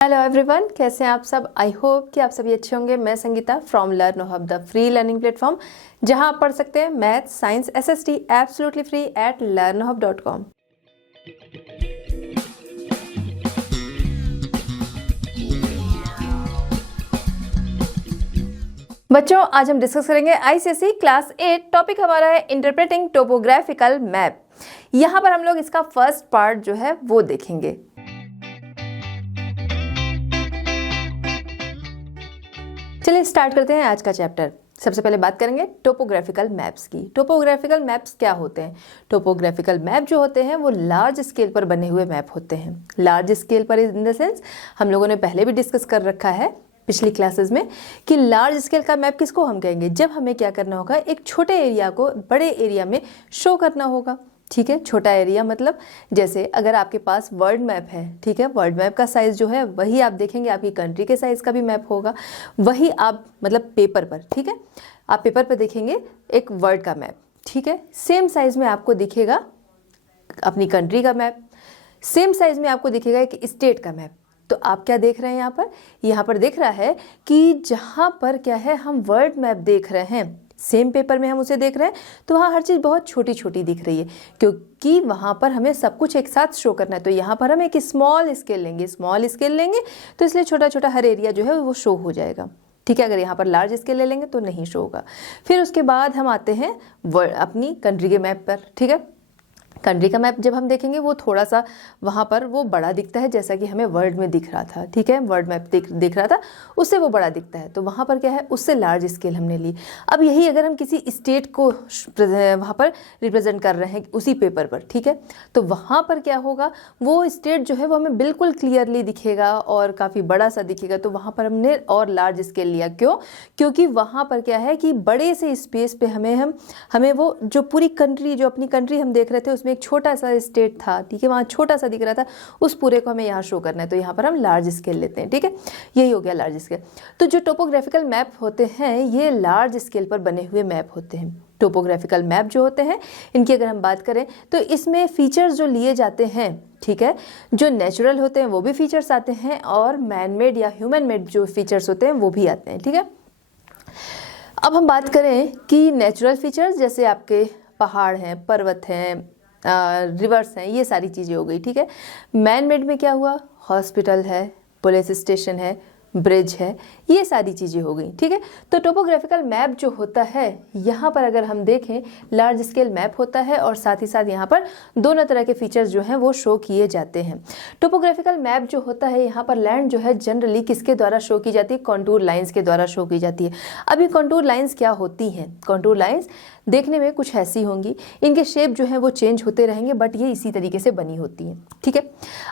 Hello everyone, कैसे हैं आप सब। आई होप कि आप सभी अच्छे होंगे। मैं Sangeeta from learn hub, the free learning platform, जहां आप पढ़ सकते हैं math, science, SST absolutely free at learnhub.com। बच्चों, आज हम डिस्कस करेंगे आईसीएसई क्लास 8। टॉपिक हमारा है इंटरप्रेटिंग टोपोग्राफिकल मैप। यहाँ पर हम लोग इसका फर्स्ट पार्ट जो है वो देखेंगे। चलिए स्टार्ट करते हैं आज का चैप्टर। सबसे पहले बात करेंगे टोपोग्राफिकल मैप्स की। टोपोग्राफिकल मैप्स क्या होते हैं? टोपोग्राफिकल मैप जो होते हैं वो लार्ज स्केल पर बने हुए मैप होते हैं। लार्ज स्केल पर इन द सेंस हम लोगों ने पहले भी डिस्कस कर रखा है पिछली क्लासेस में कि लार्ज स्केल का मैप किसको हम कहेंगे, जब हमें क्या करना होगा, एक छोटे एरिया को बड़े एरिया में शो करना होगा। ठीक है, छोटा एरिया मतलब जैसे अगर आपके पास वर्ल्ड मैप है, ठीक है, वर्ल्ड मैप का साइज जो है वही आप देखेंगे आपकी कंट्री के साइज का भी मैप होगा, वही आप मतलब पेपर पर, ठीक है, आप पेपर पर देखेंगे एक वर्ल्ड का मैप, ठीक है, सेम साइज में आपको दिखेगा अपनी कंट्री का मैप, सेम साइज में आपको दिखेगा एक स्टेट का मैप। तो आप क्या देख रहे हैं यहाँ पर देख रहा है कि जहाँ पर क्या है हम वर्ल्ड मैप देख रहे हैं, सेम पेपर में हम उसे देख रहे हैं, तो वहाँ हर चीज़ बहुत छोटी छोटी दिख रही है क्योंकि वहाँ पर हमें सब कुछ एक साथ शो करना है। तो यहाँ पर हम एक स्मॉल स्केल लेंगे तो इसलिए छोटा छोटा हर एरिया जो है वो शो हो जाएगा। ठीक है, अगर यहाँ पर लार्ज स्केल ले लेंगे तो नहीं शो होगा। फिर उसके बाद हम आते हैं अपनी कंट्री के मैप पर। ठीक है, कंट्री का मैप जब हम देखेंगे वो थोड़ा सा वहाँ पर वो बड़ा दिखता है, जैसा कि हमें वर्ल्ड में दिख रहा था। ठीक है, वर्ल्ड मैप दिख रहा था, उससे वो बड़ा दिखता है, तो वहाँ पर क्या है उससे लार्ज स्केल हमने ली। अब यही अगर हम किसी स्टेट को वहाँ पर रिप्रेजेंट कर रहे हैं उसी पेपर पर, ठीक है, तो वहाँ पर क्या होगा, वो स्टेट जो है वो हमें बिल्कुल क्लियरली दिखेगा और काफ़ी बड़ा सा दिखेगा। तो वहाँ पर हमने और लार्ज स्केल लिया। क्यों? क्योंकि वहाँ पर क्या है कि बड़े से स्पेस पे हमें वो जो पूरी कंट्री, जो अपनी कंट्री हम देख रहे थे उसमें एक छोटा सा स्टेट था, ठीक है, वहाँ छोटा सा दिख रहा था, उस पूरे को हमें यहाँ शो करना है, तो यहाँ पर हम लार्ज स्केल लेते हैं। ठीक है, यही हो गया लार्ज स्केल। तो जो टोपोग्राफिकल मैप होते हैं ये लार्ज स्केल पर बने हुए मैप होते हैं। टोपोग्राफिकल मैप जो होते हैं इनकी अगर हम बात करें तो इसमें फीचर्स जो लिए जाते हैं, ठीक है, जो नेचुरल होते हैं वो भी फीचर्स आते हैं और मैन मेड या ह्यूमन मेड जो फीचर्स होते हैं वो भी आते हैं। ठीक है, अब हम बात करें कि नेचुरल फीचर्स जैसे आपके पहाड़ हैं, पर्वत हैं, रिवर्स हैं, ये सारी चीज़ें हो गई। ठीक है, मैन मेड में क्या हुआ, हॉस्पिटल है, पुलिस स्टेशन है, ब्रिज है, ये सारी चीज़ें हो गई। ठीक है, तो टोपोग्राफिकल मैप जो होता है यहाँ पर अगर हम देखें लार्ज स्केल मैप होता है और साथ ही साथ यहाँ पर दोनों तरह के फीचर्स जो हैं वो शो किए जाते हैं। टोपोग्राफिकल मैप जो होता है यहाँ पर लैंड जो है जनरली किसके द्वारा शो की जाती है, कॉन्टूर लाइंस के द्वारा शो की जाती है। अब ये कॉन्टूर लाइंस क्या होती हैं? कॉन्टूर लाइंस देखने में कुछ ऐसी होंगी, इनके शेप जो है वो चेंज होते रहेंगे बट ये इसी तरीके से बनी होती हैं। ठीक है,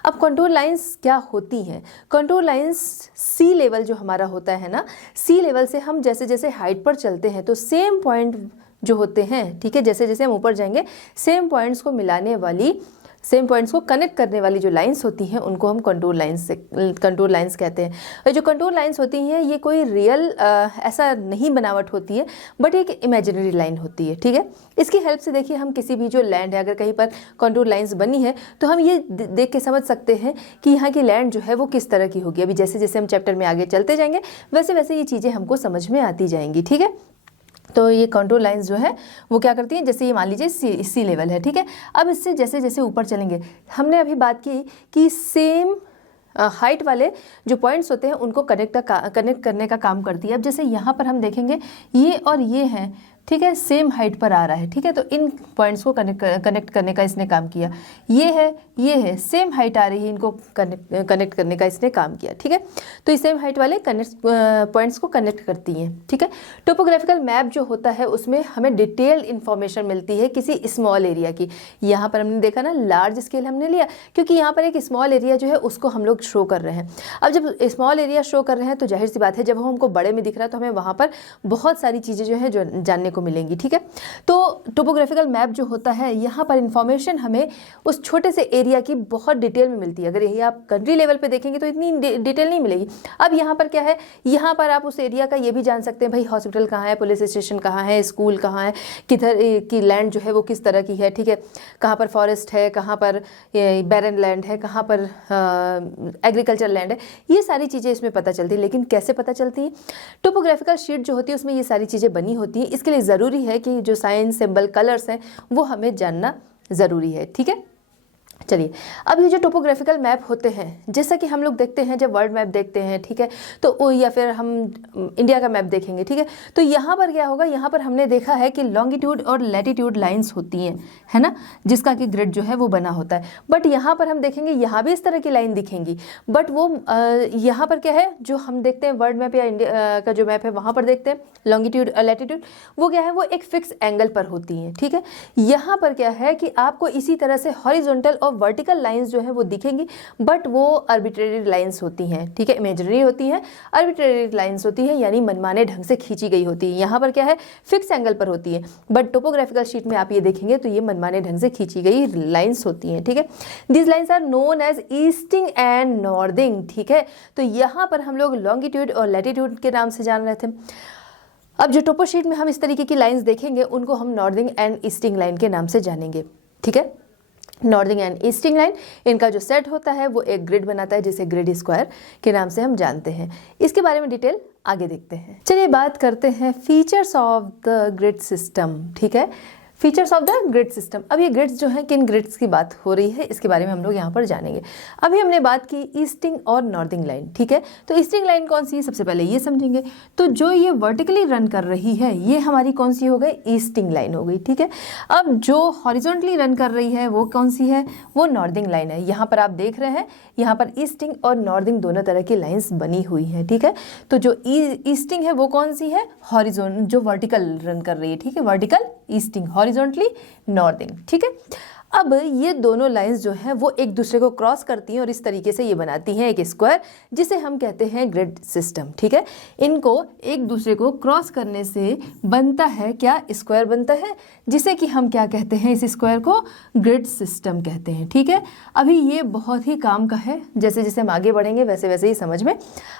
अब कॉन्टूर लाइंस क्या होती हैं? कॉन्टूर लाइंस सी लेवल जो हमारा होता है ना, सी लेवल से हम जैसे जैसे हाइट पर चलते हैं तो सेम पॉइंट जो होते हैं, ठीक है, जैसे जैसे हम ऊपर जाएंगे सेम पॉइंट्स को मिलाने वाली, सेम पॉइंट्स को कनेक्ट करने वाली जो लाइंस होती हैं उनको हम कंटूर लाइंस कहते हैं। और जो कंटूर लाइंस होती हैं ये कोई रियल ऐसा नहीं बनावट होती है बट एक इमेजिनरी लाइन होती है। ठीक है, इसकी हेल्प से देखिए हम किसी भी जो लैंड है, अगर कहीं पर कंटूर लाइंस बनी है तो हम ये देख के समझ सकते हैं कि यहाँ की लैंड जो है वो किस तरह की होगी। अभी जैसे जैसे हम चैप्टर में आगे चलते जाएंगे वैसे वैसे ये चीज़ें हमको समझ में आती जाएंगी। ठीक है, तो ये कंटूर लाइंस जो है वो क्या करती हैं, जैसे ये मान लीजिए सी लेवल है। ठीक है, अब इससे जैसे जैसे ऊपर चलेंगे, हमने अभी बात की कि सेम हाइट वाले जो पॉइंट्स होते हैं उनको कनेक्ट करने का काम करती है। अब जैसे यहाँ पर हम देखेंगे ये और ये हैं, ठीक है, सेम हाइट पर आ रहा है। ठीक है, तो इन पॉइंट्स को कनेक्ट करने का इसने काम किया। ये है सेम हाइट आ रही है, इनको कनेक्ट करने का इसने काम किया। ठीक है, तो ये सेम हाइट वाले पॉइंट्स को कनेक्ट करती हैं। ठीक है, टोपोग्राफिकल मैप जो होता है उसमें हमें डिटेल्ड इन्फॉर्मेशन मिलती है किसी स्मॉल एरिया की। यहाँ पर हमने देखा ना लार्ज स्केल हमने लिया क्योंकि यहाँ पर एक स्मॉल एरिया जो है उसको हम लोग शो कर रहे हैं। अब जब स्मॉल एरिया शो कर रहे हैं तो जाहिर सी बात है जब हमको बड़े में दिख रहा है तो हमें वहाँ पर बहुत सारी चीज़ें जो है जो जानने को को मिलेंगी। ठीक है, तो टोपोग्राफिकल मैप जो होता है यहाँ पर इंफॉर्मेशन हमें उस छोटे से एरिया की बहुत डिटेल में मिलती है। अगर यही आप कंट्री लेवल पे देखेंगे तो इतनी डिटेल नहीं मिलेगी। अब यहाँ पर क्या है, यहाँ पर आप उस एरिया का ये भी जान सकते हैं भाई हॉस्पिटल कहाँ है, पुलिस स्टेशन कहाँ है, स्कूल कहाँ है, किधर की लैंड जो है वो किस तरह की है। ठीक है, कहाँ पर फॉरेस्ट है, कहाँ पर बैरन लैंड है, कहाँ पर एग्रीकल्चर लैंड है, ये सारी चीज़ें इसमें पता चलती है। लेकिन कैसे पता चलती है? टोपोग्राफिकल शीट जो होती है उसमें ये सारी चीज़ें बनी होती हैं। इसके लिए ज़रूरी है कि जो साइन, सिंबल, कलर्स हैं वो हमें जानना ज़रूरी है। ठीक है, चलिए अब ये जो टोपोग्राफिकल मैप होते हैं, जैसा कि हम लोग देखते हैं जब वर्ल्ड मैप देखते हैं, ठीक है, तो या फिर हम इंडिया का मैप देखेंगे, ठीक है, तो यहाँ पर क्या होगा, यहाँ पर हमने देखा है कि लॉन्गिट्यूड और लैटिट्यूड लाइंस होती हैं, है ना, जिसका कि ग्रिड जो है वो बना होता है। बट यहाँ पर हम देखेंगे यहाँ भी इस तरह की लाइन दिखेंगी, बट वो यहाँ पर क्या है, जो हम देखते हैं वर्ल्ड मैप या इंडिया का जो मैप है वहाँ पर देखते हैं लॉन्गिट्यूड और लैटिट्यूड, वो क्या है, वो एक फिक्स एंगल पर होती हैं। ठीक है, यहाँ पर क्या है कि आपको इसी तरह से हॉरिजॉन्टल और वर्टिकल लाइंस जो है वो दिखेंगी, बट वो आर्बिट्रेरी लाइंस होती हैं। ठीक है, इमेजिनरी होती हैं, आर्बिट्रेरी लाइंस होती हैं, यानी मनमाने ढंग से खींची गई होती है। यहाँ पर क्या है, फिक्स एंगल पर होती है, बट टोपोग्राफिकल शीट में आप ये देखेंगे तो ये मनमाने ढंग से खींची गई लाइंस होती हैं। ठीक है, this lines are known as easting and northing. ठीक है, तो यहाँ पर हम लोग लॉन्गिट्यूड और लैटिट्यूड के नाम से जान रहे थे। अब जो टोपो शीट में हम इस तरीके की लाइंस देखेंगे उनको हम नॉर्दिंग एंड ईस्टिंग लाइन के नाम से जानेंगे। ठीक है, नॉर्दिंग एंड ईस्टिंग लाइन, इनका जो सेट होता है वो एक ग्रिड बनाता है, जिसे ग्रिड स्क्वायर के नाम से हम जानते हैं। इसके बारे में डिटेल आगे देखते हैं। चलिए बात करते हैं features of the grid system. ठीक है, features of the grid system. अब ये ग्रिड्स जो हैं, किन ग्रिड्स की बात हो रही है इसके बारे में हम लोग यहाँ पर जानेंगे। अभी हमने बात की ईस्टिंग और नॉर्दिंग लाइन। ठीक है, तो ईस्टिंग लाइन कौन सी है, सबसे पहले ये समझेंगे। तो जो ये वर्टिकली रन कर रही है ये हमारी कौन सी हो गई, ईस्टिंग लाइन हो गई। ठीक है, अब जो हॉरिजॉन्टली रन कर रही है वो कौन सी है, वो नॉर्दिंग लाइन है। यहाँ पर आप देख रहे हैं, यहाँ पर ईस्टिंग और नॉर्दिंग दोनों तरह की लाइन्स बनी हुई हैं। ठीक है, तो जो ईस्टिंग है वो कौन सी है, हॉरिजॉन, जो वर्टिकल रन कर रही है। ठीक है, वर्टिकल ईस्टिंग, हॉरिजॉन्टली नॉर्दिंग। ठीक है, अब ये दोनों लाइंस जो हैं वो एक दूसरे को क्रॉस करती हैं और इस तरीके से ये बनाती हैं एक स्क्वायर, जिसे हम कहते हैं ग्रिड सिस्टम। ठीक है, इनको एक दूसरे को क्रॉस करने से बनता है क्या, स्क्वायर बनता है, जिसे कि हम क्या कहते हैं, इस स्क्वायर को ग्रिड सिस्टम कहते हैं। ठीक है, अभी ये बहुत ही काम का है, जैसे जैसे हम आगे बढ़ेंगे वैसे वैसे ही समझ में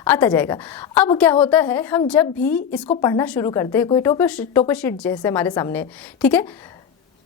आता जाएगा। अब क्या होता है, हम जब भी इसको पढ़ना शुरू करते हैं, कोई टोपो शीट जैसे हमारे सामने, ठीक है,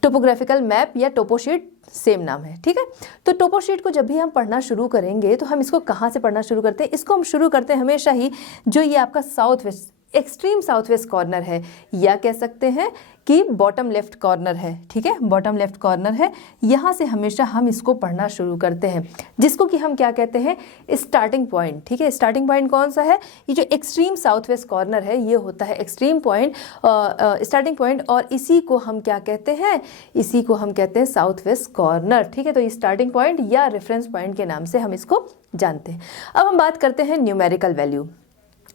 टोपोग्राफिकल मैप या टोपो शीट सेम नाम है। ठीक है, तो टोपो शीट को जब भी हम पढ़ना शुरू करेंगे तो हम इसको कहाँ से पढ़ना शुरू करते हैं, इसको हम शुरू करते हैं हमेशा ही जो ये आपका south west, extreme south west corner है, या कह सकते हैं कि बॉटम लेफ्ट कॉर्नर है। ठीक है, बॉटम लेफ्ट कॉर्नर है, यहाँ से हमेशा हम इसको पढ़ना शुरू करते हैं, जिसको कि हम क्या कहते हैं, स्टार्टिंग पॉइंट। ठीक है, स्टार्टिंग पॉइंट कौन सा है, ये जो एक्सट्रीम साउथ वेस्ट कॉर्नर है ये होता है एक्सट्रीम पॉइंट, स्टार्टिंग पॉइंट, और इसी को हम क्या कहते हैं, इसी को हम कहते हैं साउथ वेस्ट कॉर्नर। ठीक है, तो स्टार्टिंग पॉइंट या रेफरेंस पॉइंट के नाम से हम इसको जानते हैं। अब हम बात करते हैं न्यूमेरिकल वैल्यू।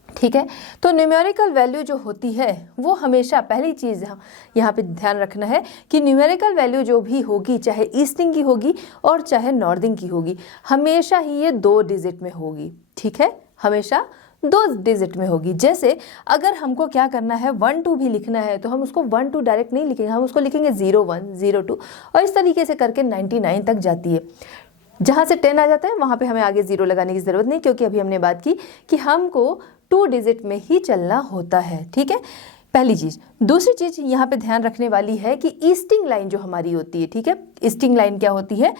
ठीक है, तो न्यूमेरिकल वैल्यू जो होती है वो हमेशा, पहली चीज़ यहाँ पे ध्यान रखना है कि न्यूमेरिकल वैल्यू जो भी होगी, चाहे ईस्टिंग की होगी और चाहे नॉर्दिंग की होगी, हमेशा ही ये 2 डिजिट में होगी। ठीक है, हमेशा 2 डिजिट में होगी। जैसे अगर हमको क्या करना है, 1 2 भी लिखना है तो हम उसको 1 2 डायरेक्ट नहीं लिखेंगे, हम उसको लिखेंगे 0 1 0 2, और इस तरीके से करके 99 तक जाती है। जहाँ से 10 आ जाता है वहाँ पे हमें आगे 0 लगाने की ज़रूरत नहीं, क्योंकि अभी हमने बात की कि हमको 2 डिजिट में ही चलना होता है। ठीक है, पहली चीज़। दूसरी चीज़ यहाँ पे ध्यान रखने वाली है कि ईस्टिंग लाइन जो हमारी होती है, ठीक है, ईस्टिंग लाइन क्या होती है,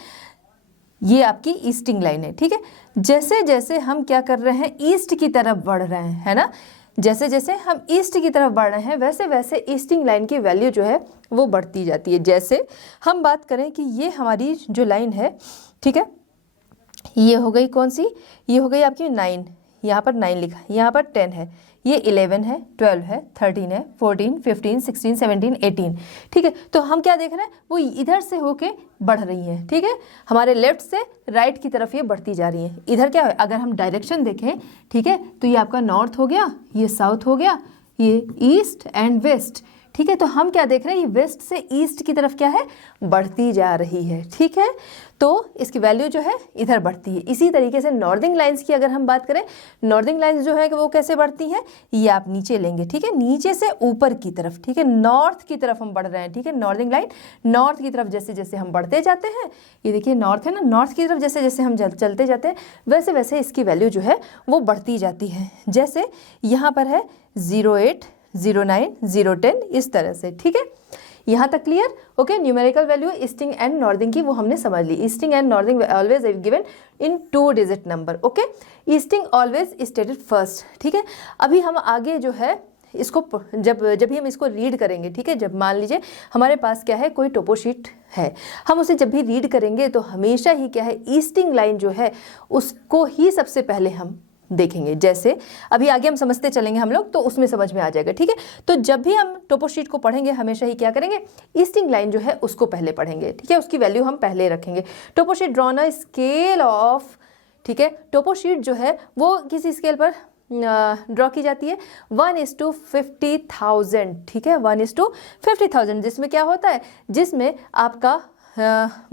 ये आपकी ईस्टिंग लाइन है। ठीक है, जैसे जैसे हम क्या कर रहे हैं, ईस्ट की तरफ बढ़ रहे हैं, है ना, जैसे जैसे हम ईस्ट की तरफ बढ़ रहे हैं वैसे वैसे ईस्टिंग लाइन की वैल्यू जो है वो बढ़ती जाती है। जैसे हम बात करें कि ये हमारी जो लाइन है, ठीक है, ये हो गई कौन सी, ये हो गई आपकी 9, यहाँ पर 9 लिखा, यहाँ पर 10 है, ये 11 है, 12 है, 13 है, 14 15 16 17 18। ठीक है, तो हम क्या देख रहे हैं, वो इधर से होके बढ़ रही है। ठीक है, हमारे लेफ्ट से राइट की तरफ ये बढ़ती जा रही है। इधर क्या है, अगर हम डायरेक्शन देखें, ठीक है, तो ये आपका नॉर्थ हो गया, ये साउथ हो गया, ये ईस्ट एंड वेस्ट। ठीक है। तो हम क्या देख रहे हैं, ये वेस्ट से ईस्ट की तरफ क्या है, बढ़ती जा रही है। ठीक है, तो इसकी वैल्यू जो है इधर बढ़ती है। इसी तरीके से नॉर्दिंग लाइंस की अगर हम बात करें, नॉर्दिंग लाइंस जो है वो कैसे बढ़ती हैं, ये आप नीचे लेंगे। ठीक है, नीचे से ऊपर की तरफ, ठीक है, नॉर्थ की तरफ हम बढ़ रहे हैं। ठीक है, नॉर्दिंग लाइन नॉर्थ की तरफ जैसे जैसे हम बढ़ते जाते हैं, ये देखिए नॉर्थ है ना, नॉर्थ की तरफ जैसे जैसे हम चलते जाते हैं वैसे वैसे इसकी वैल्यू जो है वो बढ़ती जाती है। जैसे यहाँ पर है 08, 09, 010 इस तरह से। ठीक है, यहाँ तक clear? Okay, numerical value easting and northing की वो हमने समझ ली। Easting and northing always given in 2 digit number. Okay, easting always stated first. ठीक है, अभी हम आगे जो है इसको जब भी हम इसको रीड करेंगे, ठीक है, जब मान लीजिए हमारे पास क्या है, कोई टोपो शीट है, हम उसे जब भी रीड करेंगे तो हमेशा ही क्या है, ईस्टिंग लाइन जो है उसको ही सबसे पहले हम देखेंगे। जैसे अभी आगे हम समझते चलेंगे हम लोग, तो उसमें समझ में आ जाएगा। ठीक है, तो जब भी हम टोपो शीट को पढ़ेंगे हमेशा ही क्या करेंगे, ईस्टिंग लाइन जो है उसको पहले पढ़ेंगे। ठीक है, उसकी वैल्यू हम पहले रखेंगे। Topo sheet drawn a scale of, ठीक है, टोपो शीट जो है वो किसी स्केल पर ड्रॉ की जाती है 1:50,000। ठीक है, 1:50,000, जिसमें क्या होता है, जिसमें आपका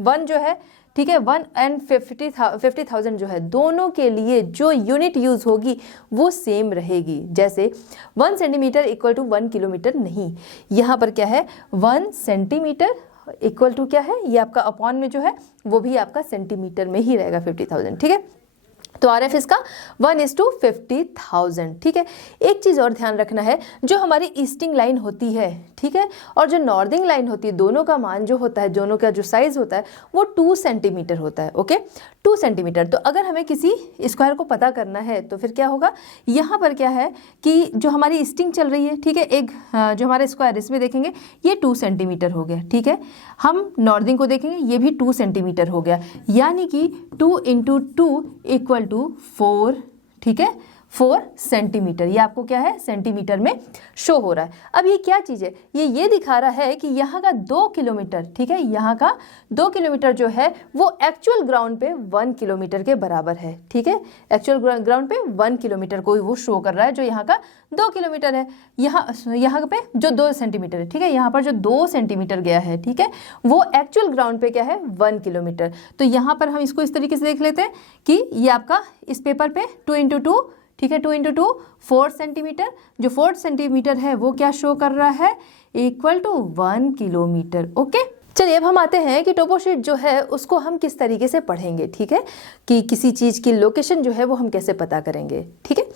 1 जो है, ठीक है, 1 and 50,000 जो है दोनों के लिए जो यूनिट यूज होगी वो सेम रहेगी। जैसे 1 सेंटीमीटर इक्वल टू 1 किलोमीटर नहीं, यहाँ पर क्या है 1 सेंटीमीटर इक्वल टू क्या है, ये आपका अपॉन में जो है वो भी आपका सेंटीमीटर में ही रहेगा 50,000। ठीक है, तो RF इसका 1:50,000। ठीक है, एक चीज़ और ध्यान रखना है, जो हमारी ईस्टिंग लाइन होती है, ठीक है, और जो नॉर्दिंग लाइन होती है, दोनों का मान जो होता है, दोनों का जो साइज होता है वो 2 सेंटीमीटर होता है। Okay, 2 centimetre. तो अगर हमें किसी स्क्वायर को पता करना है तो फिर क्या होगा, यहाँ पर क्या है कि जो हमारी ईस्टिंग चल रही है, ठीक है, एक जो हमारा स्क्वायर इसमें देखेंगे ये 2 सेंटीमीटर हो गया। ठीक है, हम नॉर्दिंग को देखेंगे ये भी 2 सेंटीमीटर हो गया, यानी कि 2 × 2 = 4। ठीक है, 4 सेंटीमीटर, ये आपको क्या है, सेंटीमीटर में शो हो रहा है। अब ये क्या चीज़ है, ये दिखा रहा है कि यहाँ का 2 किलोमीटर, ठीक है, यहाँ का 2 किलोमीटर जो है वो एक्चुअल ग्राउंड पे 1 किलोमीटर के बराबर है। ठीक है, एक्चुअल ग्राउंड पे 1 किलोमीटर को वो शो कर रहा है, जो यहाँ का 2 किलोमीटर है। यहाँ पे जो 2 सेंटीमीटर है, ठीक है, यहाँ पर जो 2 सेंटीमीटर गया है, ठीक है, वो एक्चुअल ग्राउंड पे क्या है, 1 किलोमीटर। तो यहाँ पर हम इसको इस तरीके से देख लेते हैं कि ये आपका इस पेपर पे 2 × 2, ठीक है, 2 × 2 4 सेंटीमीटर, जो 4 सेंटीमीटर है वो क्या शो कर रहा है, इक्वल टू 1 किलोमीटर। ओके, चलिए अब हम आते हैं कि टोपो शीट जो है उसको हम किस तरीके से पढ़ेंगे। ठीक है, कि किसी चीज़ की लोकेशन जो है वो हम कैसे पता करेंगे। ठीक है,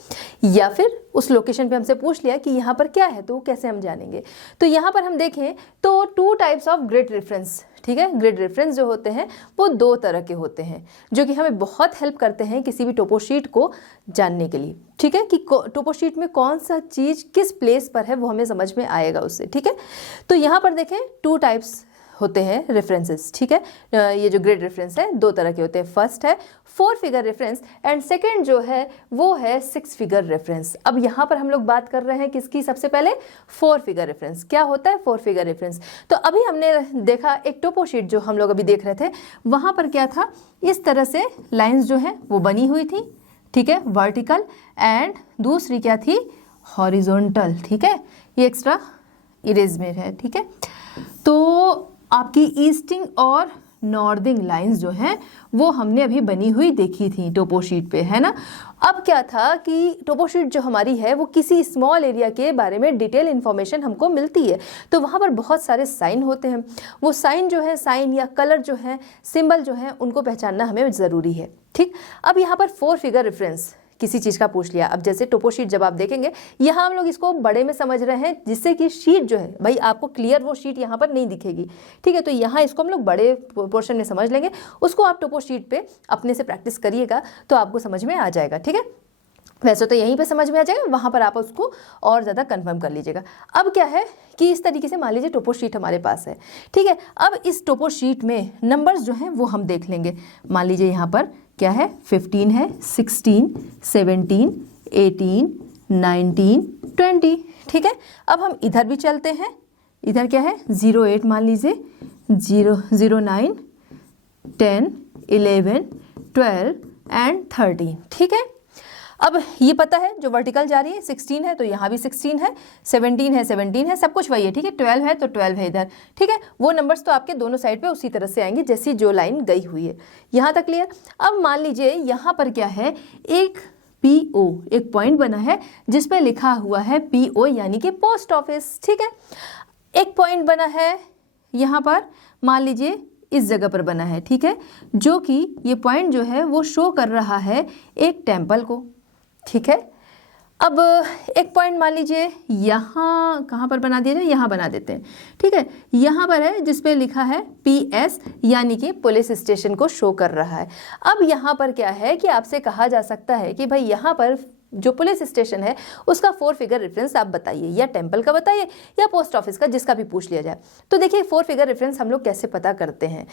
या फिर उस लोकेशन पे हमसे पूछ लिया कि यहाँ पर क्या है, तो कैसे हम जानेंगे। तो यहाँ पर हम देखें तो 2 टाइप्स ऑफ ग्रिड रेफरेंस, ठीक है, ग्रिड रेफरेंस जो होते हैं वो 2 तरह के होते हैं, जो कि हमें बहुत हेल्प करते हैं किसी भी टोपो शीट को जानने के लिए। ठीक है, कि टोपो शीट में कौन सा चीज़ किस प्लेस पर है वो हमें समझ में आएगा उससे। ठीक है, तो यहाँ पर देखें 2 टाइप्स होते हैं रेफरेंसेस। ठीक है, ये जो ग्रिड रेफरेंस है 2 तरह के होते हैं। फर्स्ट है 4 फिगर रेफरेंस एंड सेकंड जो है वो है 6 फिगर रेफरेंस। अब यहाँ पर हम लोग बात कर रहे हैं किसकी, सबसे पहले 4 फिगर रेफरेंस। क्या होता है 4 फिगर रेफरेंस, तो अभी हमने देखा एक टोपो शीट जो हम लोग अभी देख रहे थे, वहाँ पर क्या था, इस तरह से लाइन्स जो है वो बनी हुई थी। ठीक है, वर्टिकल, एंड दूसरी क्या थी, हॉरिजॉन्टल। ठीक है, ये एक्स्ट्रा इरेज में है। ठीक है, तो आपकी ईस्टिंग और नॉर्दिंग लाइंस जो हैं वो हमने अभी बनी हुई देखी थी टोपो शीट पे, है ना। अब क्या था कि टोपो शीट जो हमारी है वो किसी स्मॉल एरिया के बारे में डिटेल इन्फॉर्मेशन हमको मिलती है, तो वहाँ पर बहुत सारे साइन होते हैं। वो साइन जो है, साइन या कलर जो है, सिंबल जो है, उनको पहचानना हमें ज़रूरी है। ठीक, अब यहाँ पर 4 फिगर रेफरेंस किसी चीज़ का पूछ लिया। अब जैसे टोपो शीट जब आप देखेंगे, यहाँ हम लोग इसको बड़े में समझ रहे हैं, जिससे कि शीट जो है भाई आपको क्लियर वो शीट यहाँ पर नहीं दिखेगी। ठीक है, तो यहाँ इसको हम लोग बड़े पोर्शन में समझ लेंगे, उसको आप टोपो शीट पे अपने से प्रैक्टिस करिएगा तो आपको समझ में आ जाएगा। ठीक है, वैसे तो यहीं पे समझ में आ जाएगा, वहाँ पर आप उसको और ज़्यादा कंफर्म कर लीजिएगा। अब क्या है कि इस तरीके से मान लीजिए टोपो शीट हमारे पास है। ठीक है, अब इस टोपो शीट में नंबर्स जो हैं वो हम देख लेंगे। मान लीजिए यहाँ पर क्या है, 15 है, 16, 17, 18, 19, 20। ठीक है, अब हम इधर भी चलते हैं। इधर क्या है, 08 मान लीजिए, 09, 10, 11, 12 एंड 13। ठीक है, अब ये पता है जो वर्टिकल जा रही है 16 है, तो यहाँ भी 16 है, 17 है 17 है, सब कुछ वही है, ठीक है। 12 है तो 12 है इधर, ठीक है। वो नंबर्स तो आपके दोनों साइड पे उसी तरह से आएंगे जैसी जो लाइन गई हुई है। यहाँ तक क्लियर। अब मान लीजिए यहाँ पर क्या है, एक PO, एक पॉइंट बना है जिस पे लिखा हुआ है PO यानी कि पोस्ट ऑफिस, ठीक है। एक पॉइंट बना है यहाँ पर, मान लीजिए इस जगह पर बना है, ठीक है, जो कि ये पॉइंट जो है वो शो कर रहा है एक टेम्पल को, ठीक है। अब एक पॉइंट मान लीजिए यहाँ, कहाँ पर बना दिया जाए, यहाँ बना देते हैं, ठीक है। यहाँ पर है जिस पे लिखा है PS यानी कि पुलिस स्टेशन को शो कर रहा है। अब यहाँ पर क्या है कि आपसे कहा जा सकता है कि भाई यहाँ पर जो पुलिस स्टेशन है उसका 4 फिगर रेफरेंस आप बताइए, या टेम्पल का बताइए या पोस्ट ऑफिस का, जिसका भी पूछ लिया जाए। तो देखिए 4 फिगर रेफरेंस हम लोग कैसे पता करते हैं।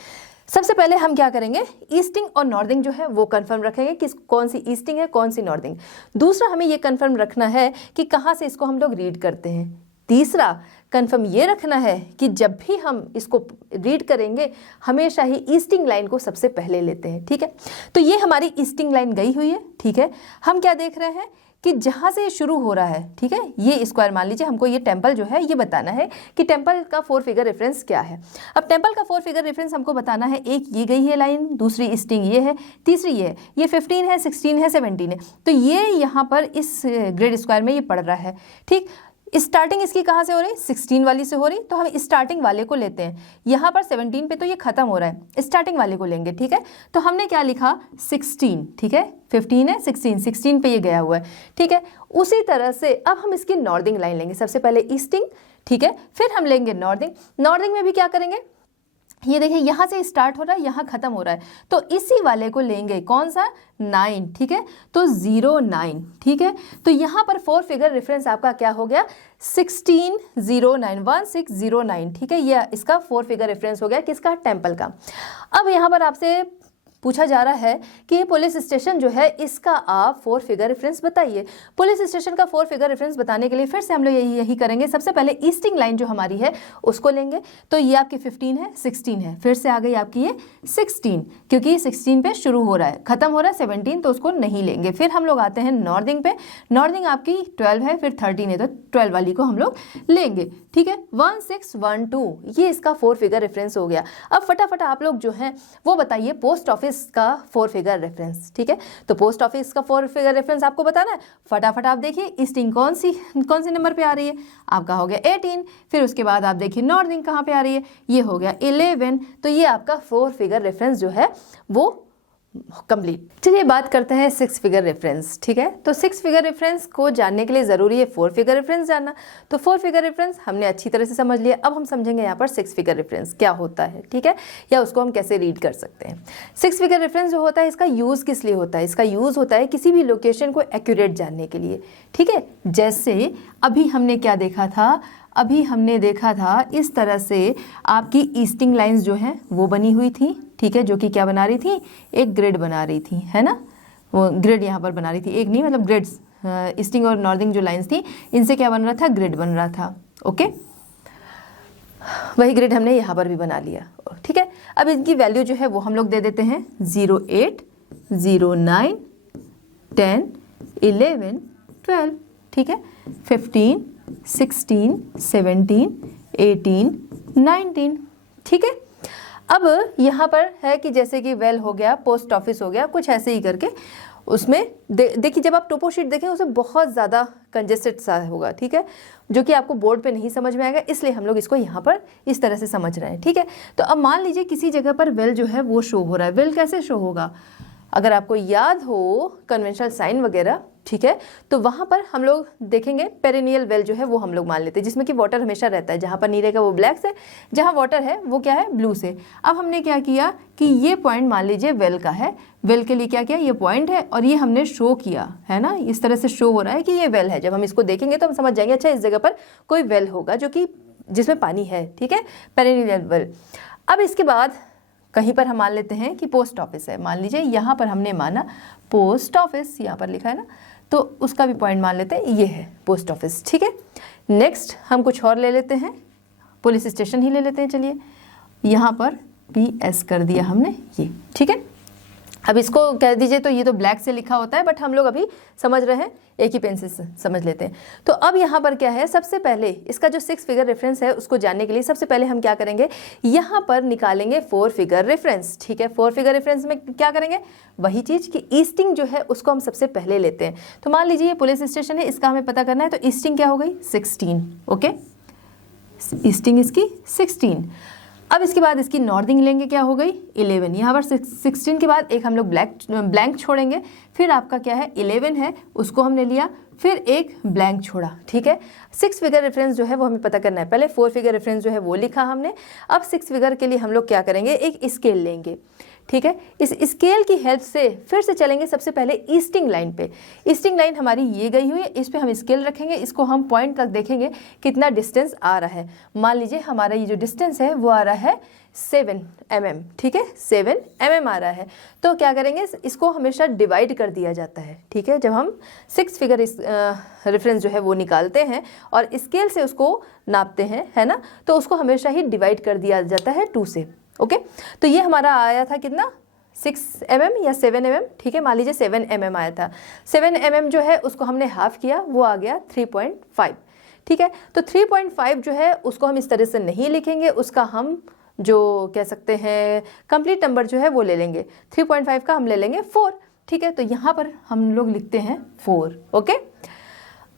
सबसे पहले हम क्या करेंगे, ईस्टिंग और नॉर्दिंग जो है वो कंफर्म रखेंगे कि कौन सी ईस्टिंग है कौन सी नॉर्दिंग। दूसरा हमें ये कंफर्म रखना है कि कहाँ से इसको हम लोग रीड करते हैं। तीसरा कंफर्म ये रखना है कि जब भी हम इसको रीड करेंगे हमेशा ही ईस्टिंग लाइन को सबसे पहले लेते हैं, ठीक है। तो ये हमारी ईस्टिंग लाइन गई हुई है, ठीक है। हम क्या देख रहे हैं कि जहाँ से ये शुरू हो रहा है, ठीक है, ये स्क्वायर मान लीजिए, हमको ये टेम्पल जो है ये बताना है कि टेम्पल का 4 फिगर रेफरेंस क्या है। अब टेम्पल का 4 फिगर रेफरेंस हमको बताना है, एक ये गई है लाइन, दूसरी ईस्टिंग ये है, तीसरी ये है, ये 15 है 16 है 17 है, तो ये यहाँ पर इस ग्रेड स्क्वायर में ये पड़ रहा है, ठीक। स्टार्टिंग इसकी कहाँ से हो रही है, 16 वाली से हो रही, तो हम स्टार्टिंग वाले को लेते हैं। यहाँ पर 17 पे तो ये खत्म हो रहा है, स्टार्टिंग वाले को लेंगे, ठीक है। तो हमने क्या लिखा 16, ठीक है, 15 है 16 पे ये गया हुआ है, ठीक है। उसी तरह से अब हम इसकी नॉर्दिंग लाइन लेंगे, सबसे पहले ईस्टिंग, ठीक है, फिर हम लेंगे नॉर्दिंग। नॉर्दिंग में भी क्या करेंगे, ये देखिए यहाँ से स्टार्ट हो रहा है यहाँ खत्म हो रहा है, तो इसी वाले को लेंगे, कौन सा 9, ठीक है, तो 09, ठीक है। तो यहाँ पर 4 फिगर रेफरेंस आपका क्या हो गया 1609, 1609, ठीक है। ये इसका 4 फिगर रेफरेंस हो गया किसका, टेम्पल का। अब यहाँ पर आपसे पूछा जा रहा है कि ये पुलिस स्टेशन जो है इसका आप 4 फिगर रेफरेंस बताइए। पुलिस स्टेशन का 4 फिगर रेफरेंस बताने के लिए फिर से हम लोग यही करेंगे, सबसे पहले ईस्टिंग लाइन जो हमारी है उसको लेंगे। तो ये आपकी 15 है 16 है, फिर से आ गई आपकी ये 16, क्योंकि 16 पे शुरू हो रहा है, खत्म हो रहा है 17, तो उसको नहीं लेंगे। फिर हम लोग आते हैं नॉर्दिंग पे, नॉर्दिंग आपकी 12 है, फिर 13 है, तो 12 वाली को हम लोग लेंगे, ठीक है। 1612 ये इसका 4 फिगर रेफरेंस हो गया। अब फटाफट आप लोग जो है वो बताइए पोस्ट ऑफिस का 4 फिगर रेफरेंस, ठीक है। तो पोस्ट ऑफिस का 4 फिगर रेफरेंस आपको बताना है, फटाफट आप देखिए ईस्टिंग कौन सी नंबर पे आ रही है, आपका हो गया 18, फिर उसके बाद आप देखिए नॉर्दिंग कहाँ पे आ रही है, ये हो गया 11, तो ये आपका 4 फिगर रेफरेंस जो है वो कंप्लीट। चलिए बात करते हैं 6 फिगर रेफरेंस, ठीक है। तो 6 फिगर रेफरेंस को जानने के लिए जरूरी है 4 फिगर रेफरेंस जानना। तो 4 फिगर रेफरेंस हमने अच्छी तरह से समझ लिया, अब हम समझेंगे यहाँ पर 6 फिगर रेफरेंस क्या होता है, ठीक है, या उसको हम कैसे रीड कर सकते हैं। 6 फिगर रेफरेंस जो होता है इसका यूज़ किस लिए होता है, इसका यूज़ होता है किसी भी लोकेशन को एक्यूरेट जानने के लिए, ठीक है। जैसे अभी हमने क्या देखा था, अभी हमने देखा था इस तरह से आपकी ईस्टिंग लाइंस जो हैं वो बनी हुई थी, ठीक है, जो कि क्या बना रही थी, एक ग्रिड बना रही थी, है ना, वो ग्रिड यहाँ पर बना रही थी, एक नहीं मतलब ग्रिड्स, ईस्टिंग और नॉर्दिंग जो लाइंस थी इनसे क्या बन रहा था, ग्रिड बन रहा था, ओके। वही ग्रिड हमने यहाँ पर भी बना लिया, ठीक है। अब इनकी वैल्यू जो है वो हम लोग दे देते हैं 08, 09, 10, 11, 12, ठीक है, 15, 16, 17, 18, 19, ठीक है। अब यहाँ पर है कि जैसे कि वेल हो गया, पोस्ट ऑफिस हो गया, कुछ ऐसे ही करके उसमें देखिए जब आप टोपो शीट देखें उसमें बहुत ज़्यादा कंजेस्टेड सा होगा, ठीक है, जो कि आपको बोर्ड पे नहीं समझ में आएगा, इसलिए हम लोग इसको यहाँ पर इस तरह से समझ रहे हैं, ठीक है। तो अब मान लीजिए किसी जगह पर वेल जो है वो शो हो रहा है, वेल कैसे शो होगा, अगर आपको याद हो कन्वेंशनल साइन वगैरह, ठीक है, तो वहाँ पर हम लोग देखेंगे पेरिनियल वेल जो है वो हम लोग मान लेते हैं, जिसमें कि वाटर हमेशा रहता है, जहाँ पर नहीं रहेगा वो ब्लैक से, जहाँ वाटर है वो क्या है, ब्लू से। अब हमने क्या किया कि ये पॉइंट मान लीजिए वेल का है, वेल के लिए क्या किया, ये पॉइंट है और ये हमने शो किया है ना, इस तरह से शो हो रहा है कि ये वेल है। जब हम इसको देखेंगे तो हम समझ जाएंगे अच्छा इस जगह पर कोई वेल होगा जो कि जिसमें पानी है, ठीक है, पेरिनियल वेल। अब इसके बाद कहीं पर हम मान लेते हैं कि पोस्ट ऑफिस है, मान लीजिए यहाँ पर हमने माना पोस्ट ऑफिस, यहाँ पर लिखा है ना, तो उसका भी पॉइंट मान लेते हैं ये है पोस्ट ऑफिस, ठीक है। नेक्स्ट हम कुछ और ले लेते हैं, पुलिस स्टेशन ही ले लेते हैं, चलिए यहाँ पर PS कर दिया हमने ये, ठीक है। अब इसको कह दीजिए तो ये तो ब्लैक से लिखा होता है, बट हम लोग अभी समझ रहे हैं, एक ही पेन से समझ लेते हैं। तो अब यहाँ पर क्या है, सबसे पहले इसका जो 6 फिगर रेफरेंस है उसको जानने के लिए सबसे पहले हम क्या करेंगे, यहाँ पर निकालेंगे 4 फिगर रेफरेंस। ठीक है, 4 फिगर रेफरेंस में क्या करेंगे, वही चीज़ कि ईस्टिंग जो है उसको हम सबसे पहले लेते हैं। तो मान लीजिए ये पुलिस स्टेशन है, इसका हमें पता करना है, तो ईस्टिंग क्या हो गई 16। ओके, ईस्टिंग इसकी 16। अब इसके बाद इसकी नॉर्दिंग लेंगे, क्या हो गई 11। यहाँ पर 16 के बाद एक हम लोग ब्लैंक छोड़ेंगे, फिर आपका क्या है 11 है उसको हमने लिया, फिर एक ब्लैंक छोड़ा। ठीक है, 6 फिगर रेफरेंस जो है वो हमें पता करना है। पहले 4 फिगर रेफरेंस जो है वो लिखा हमने, अब 6 फिगर के लिए हम लोग क्या करेंगे, एक स्केल लेंगे। ठीक है, इस स्केल की हेल्प से फिर से चलेंगे सबसे पहले ईस्टिंग लाइन पे। ईस्टिंग लाइन हमारी ये गई हुई है, इस पे हम स्केल रखेंगे, इसको हम पॉइंट तक देखेंगे कितना डिस्टेंस आ रहा है। मान लीजिए हमारा ये जो डिस्टेंस है वो आ रहा है 7 mm। ठीक है, 7 mm आ रहा है। तो क्या करेंगे, इसको हमेशा डिवाइड कर दिया जाता है। ठीक है, जब हम 6 फिगर रेफरेंस जो है वो निकालते हैं और स्केल से उसको नापते हैं, है ना, तो उसको हमेशा ही डिवाइड कर दिया जाता है 2 से। ओके, तो ये हमारा आया था कितना 6 mm या 7 mm। ठीक है, मान लीजिए 7 mm आया था। 7 mm जो है उसको हमने हाफ किया, वो आ गया 3.5। ठीक है, तो 3.5 जो है उसको हम इस तरह से नहीं लिखेंगे, उसका हम जो कह सकते हैं कंप्लीट नंबर जो है वो ले लेंगे। 3.5 का हम ले लेंगे 4। ठीक है, तो यहाँ पर हम लोग लिखते हैं 4। ओके,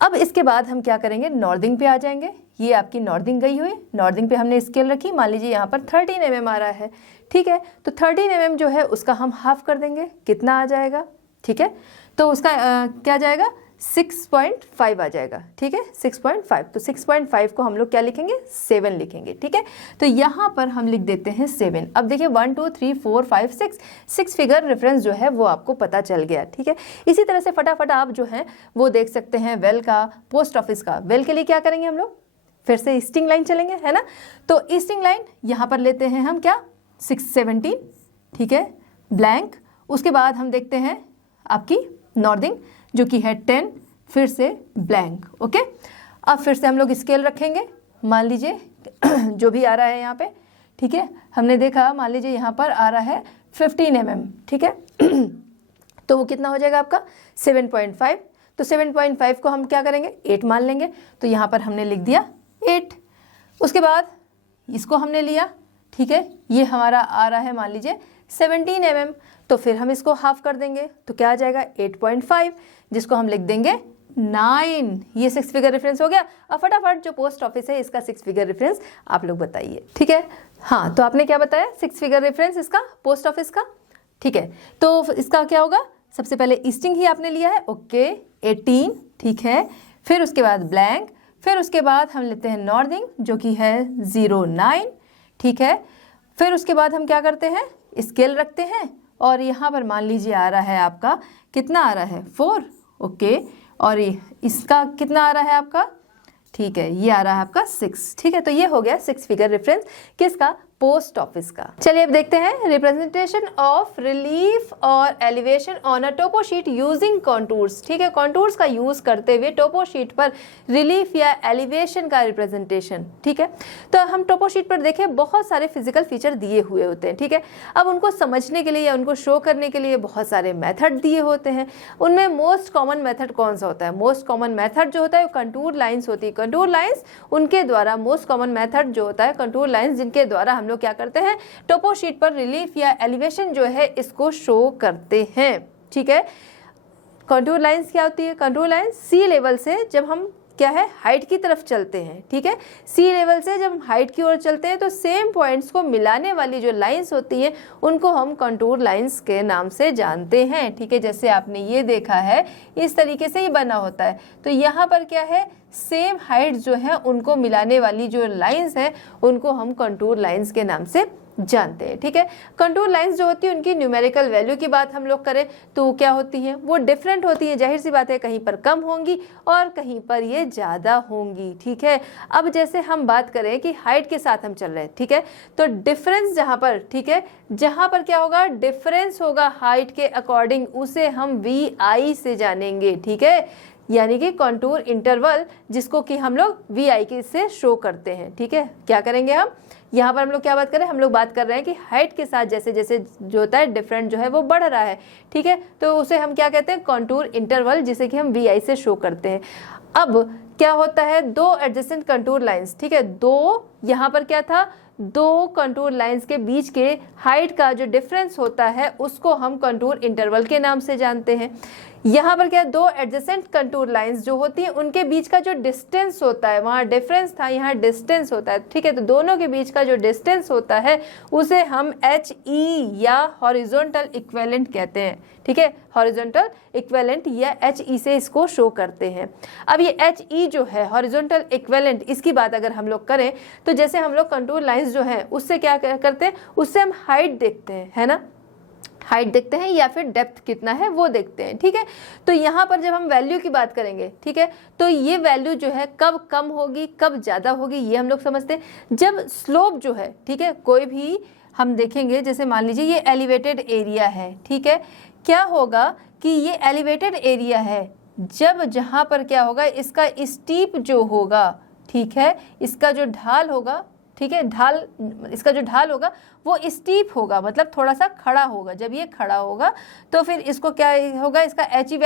अब इसके बाद हम क्या करेंगे, नॉर्दिंग पे आ जाएंगे। ये आपकी नॉर्दिंग गई हुई, नॉर्दिंग पे हमने स्केल रखी, मान लीजिए यहाँ पर 13 mm आ रहा है। ठीक है, तो 13 mm जो है उसका हम हाफ कर देंगे, कितना आ जाएगा। ठीक है, तो उसका क्या जाएगा 6.5 आ जाएगा। ठीक है, 6.5, तो 6.5 को हम लोग क्या लिखेंगे 7 लिखेंगे। ठीक है, तो यहाँ पर हम लिख देते हैं 7। अब देखिए 1 2 3 4 5 6 फिगर रेफरेंस जो है वो आपको पता चल गया। ठीक है, इसी तरह से फटाफट आप जो है वो देख सकते हैं वेल का, पोस्ट ऑफिस का। वेल के लिए क्या करेंगे हम लोग, फिर से ईस्टिंग लाइन चलेंगे, है ना। तो ईस्टिंग लाइन यहाँ पर लेते हैं हम क्या 617। ठीक है, ब्लैंक, उसके बाद हम देखते हैं आपकी नॉर्दिंग जो कि है 10, फिर से ब्लैंक। ओके, अब फिर से हम लोग स्केल रखेंगे, मान लीजिए जो भी आ रहा है यहाँ पे। ठीक है, हमने देखा मान लीजिए यहाँ पर आ रहा है 15 mm। ठीक है, तो वो कितना हो जाएगा आपका 7.5। तो 7.5 को हम क्या करेंगे 8 मान लेंगे, तो यहाँ पर हमने लिख दिया 8। उसके बाद इसको हमने लिया। ठीक है, ये हमारा आ रहा है मान लीजिए 17 mm, तो फिर हम इसको हाफ कर देंगे, तो क्या आ जाएगा 8.5, जिसको हम लिख देंगे 9। ये 6 फिगर रेफरेंस हो गया। अब फटाफट जो पोस्ट ऑफिस है इसका 6 फिगर रेफरेंस आप लोग बताइए। ठीक है, हाँ, तो आपने क्या बताया 6 फिगर रेफरेंस इसका पोस्ट ऑफिस का। ठीक है, तो इसका क्या होगा, सबसे पहले ईस्टिंग ही आपने लिया है। ओके, 18। ठीक है, फिर उसके बाद ब्लैंक, फिर उसके बाद हम लेते हैं नॉर्दिंग जो कि है 09। ठीक है, फिर उसके बाद हम क्या करते हैं स्केल रखते हैं, और यहाँ पर मान लीजिए आ रहा है आपका कितना आ रहा है 4। ओके, और इसका कितना आ रहा है आपका, ठीक है, ये आ रहा है आपका 6। ठीक है, तो ये हो गया 6 फिगर रेफरेंस किसका, पोस्ट ऑफिस का। चलिए अब देखते हैं रिप्रेजेंटेशन ऑफ रिलीफ और elevation on a topo sheet using contours. ठीक है, कॉन्टूर्स का यूज करते हुए टोपो शीट पर रिलीफ या एलिवेशन का रिप्रेजेंटेशन। ठीक है, तो हम टोपो शीट पर देखें बहुत सारे फिजिकल फीचर दिए हुए होते हैं। ठीक है, अब उनको समझने के लिए या उनको शो करने के लिए बहुत सारे मेथड दिए होते हैं। उनमें मोस्ट कॉमन मेथड कौन सा होता है, मोस्ट कॉमन मेथड जो होता है वो कंटूर लाइन्स होती है। कंटूर लाइन्स उनके द्वारा, मोस्ट कॉमन मेथड जो होता है कंटूर लाइन्स, जिनके द्वारा हम लोग क्या करते हैं टोपो शीट पर रिलीफ या एलिवेशन जो है इसको शो करते हैं। ठीक है, कंटूर लाइंस क्या होती है, कंटूर लाइंस सी लेवल से जब हम क्या है हाइट की तरफ चलते हैं। ठीक है, सी लेवल से जब हम हाइट की ओर चलते हैं तो सेम पॉइंट्स को मिलाने वाली जो लाइंस होती हैं उनको हम कंटूर लाइंस के नाम से जानते हैं। ठीक है, जैसे आपने ये देखा है इस तरीके से ही बना होता है। तो यहाँ पर क्या है सेम हाइट जो है उनको मिलाने वाली जो लाइंस है उनको हम कंटूर लाइंस के नाम से जानते हैं। ठीक है, कंटूर लाइंस जो होती है उनकी न्यूमेरिकल वैल्यू की बात हम लोग करें तो क्या होती है, वो डिफरेंट होती है। जाहिर सी बात है कहीं पर कम होंगी और कहीं पर ये ज़्यादा होंगी। ठीक है, अब जैसे हम बात करें कि हाइट के साथ हम चल रहे हैं, ठीक है, तो डिफरेंस जहाँ पर, ठीक है, जहाँ पर क्या होगा डिफरेंस होगा हाइट के अकॉर्डिंग, उसे हम VI से जानेंगे। ठीक है, यानी कि कंटूर इंटरवल जिसको कि हम लोग VI के से शो करते हैं। ठीक है, क्या करेंगे हम यहाँ पर हम लोग क्या बात कर रहे हैं, हम लोग बात कर रहे हैं कि हाइट के साथ जैसे जैसे जो होता है डिफरेंट जो है वो बढ़ रहा है, ठीक है, तो उसे हम क्या कहते हैं, कॉन्टूर इंटरवल, जिसे कि हम VI से शो करते हैं। अब क्या होता है, दो एडजेसेंट कंटूर लाइंस, ठीक है, दो यहाँ पर क्या था, दो कंटूर लाइंस के बीच के हाइट का जो डिफरेंस होता है उसको हम कंटूर इंटरवल के नाम से जानते हैं। यहाँ पर क्या, दो एडजेसेंट कंटूर लाइंस जो होती हैं उनके बीच का जो डिस्टेंस होता है, वहाँ डिफरेंस था, यहाँ डिस्टेंस होता है, ठीक है, तो दोनों के बीच का जो डिस्टेंस होता है उसे हम HE या हॉरिजॉन्टल इक्विवेलेंट कहते हैं, ठीक है, हॉरिजॉन्टल इक्विवेलेंट या HE से इसको शो करते हैं। अब ये HE जो है हॉरिजॉन्टल इक्विवेलेंट, इसकी बात अगर हम लोग करें तो जैसे हम लोग कंटूर लाइंस जो है उससे क्या करते हैं, उससे हम हाइट देखते हैं, है ना, हाइट देखते हैं या फिर डेप्थ कितना है वो देखते हैं, ठीक है। तो यहाँ पर जब हम वैल्यू की बात करेंगे, ठीक है, तो ये वैल्यू जो है कब कम होगी कब ज़्यादा होगी ये हम लोग समझते हैं। जब स्लोप जो है, ठीक है, कोई भी हम देखेंगे, जैसे मान लीजिए ये एलिवेटेड एरिया है, ठीक है, क्या होगा कि ये एलिवेटेड एरिया है, जब जहाँ पर क्या होगा, इसका स्टीप जो होगा, ठीक है, इसका जो ढाल होगा, ठीक है, ढाल, इसका जो ढाल होगा वो स्टीप होगा, मतलब थोड़ा सा खड़ा होगा। जब ये खड़ा होगा तो फिर इसको क्या होगा, इसका HE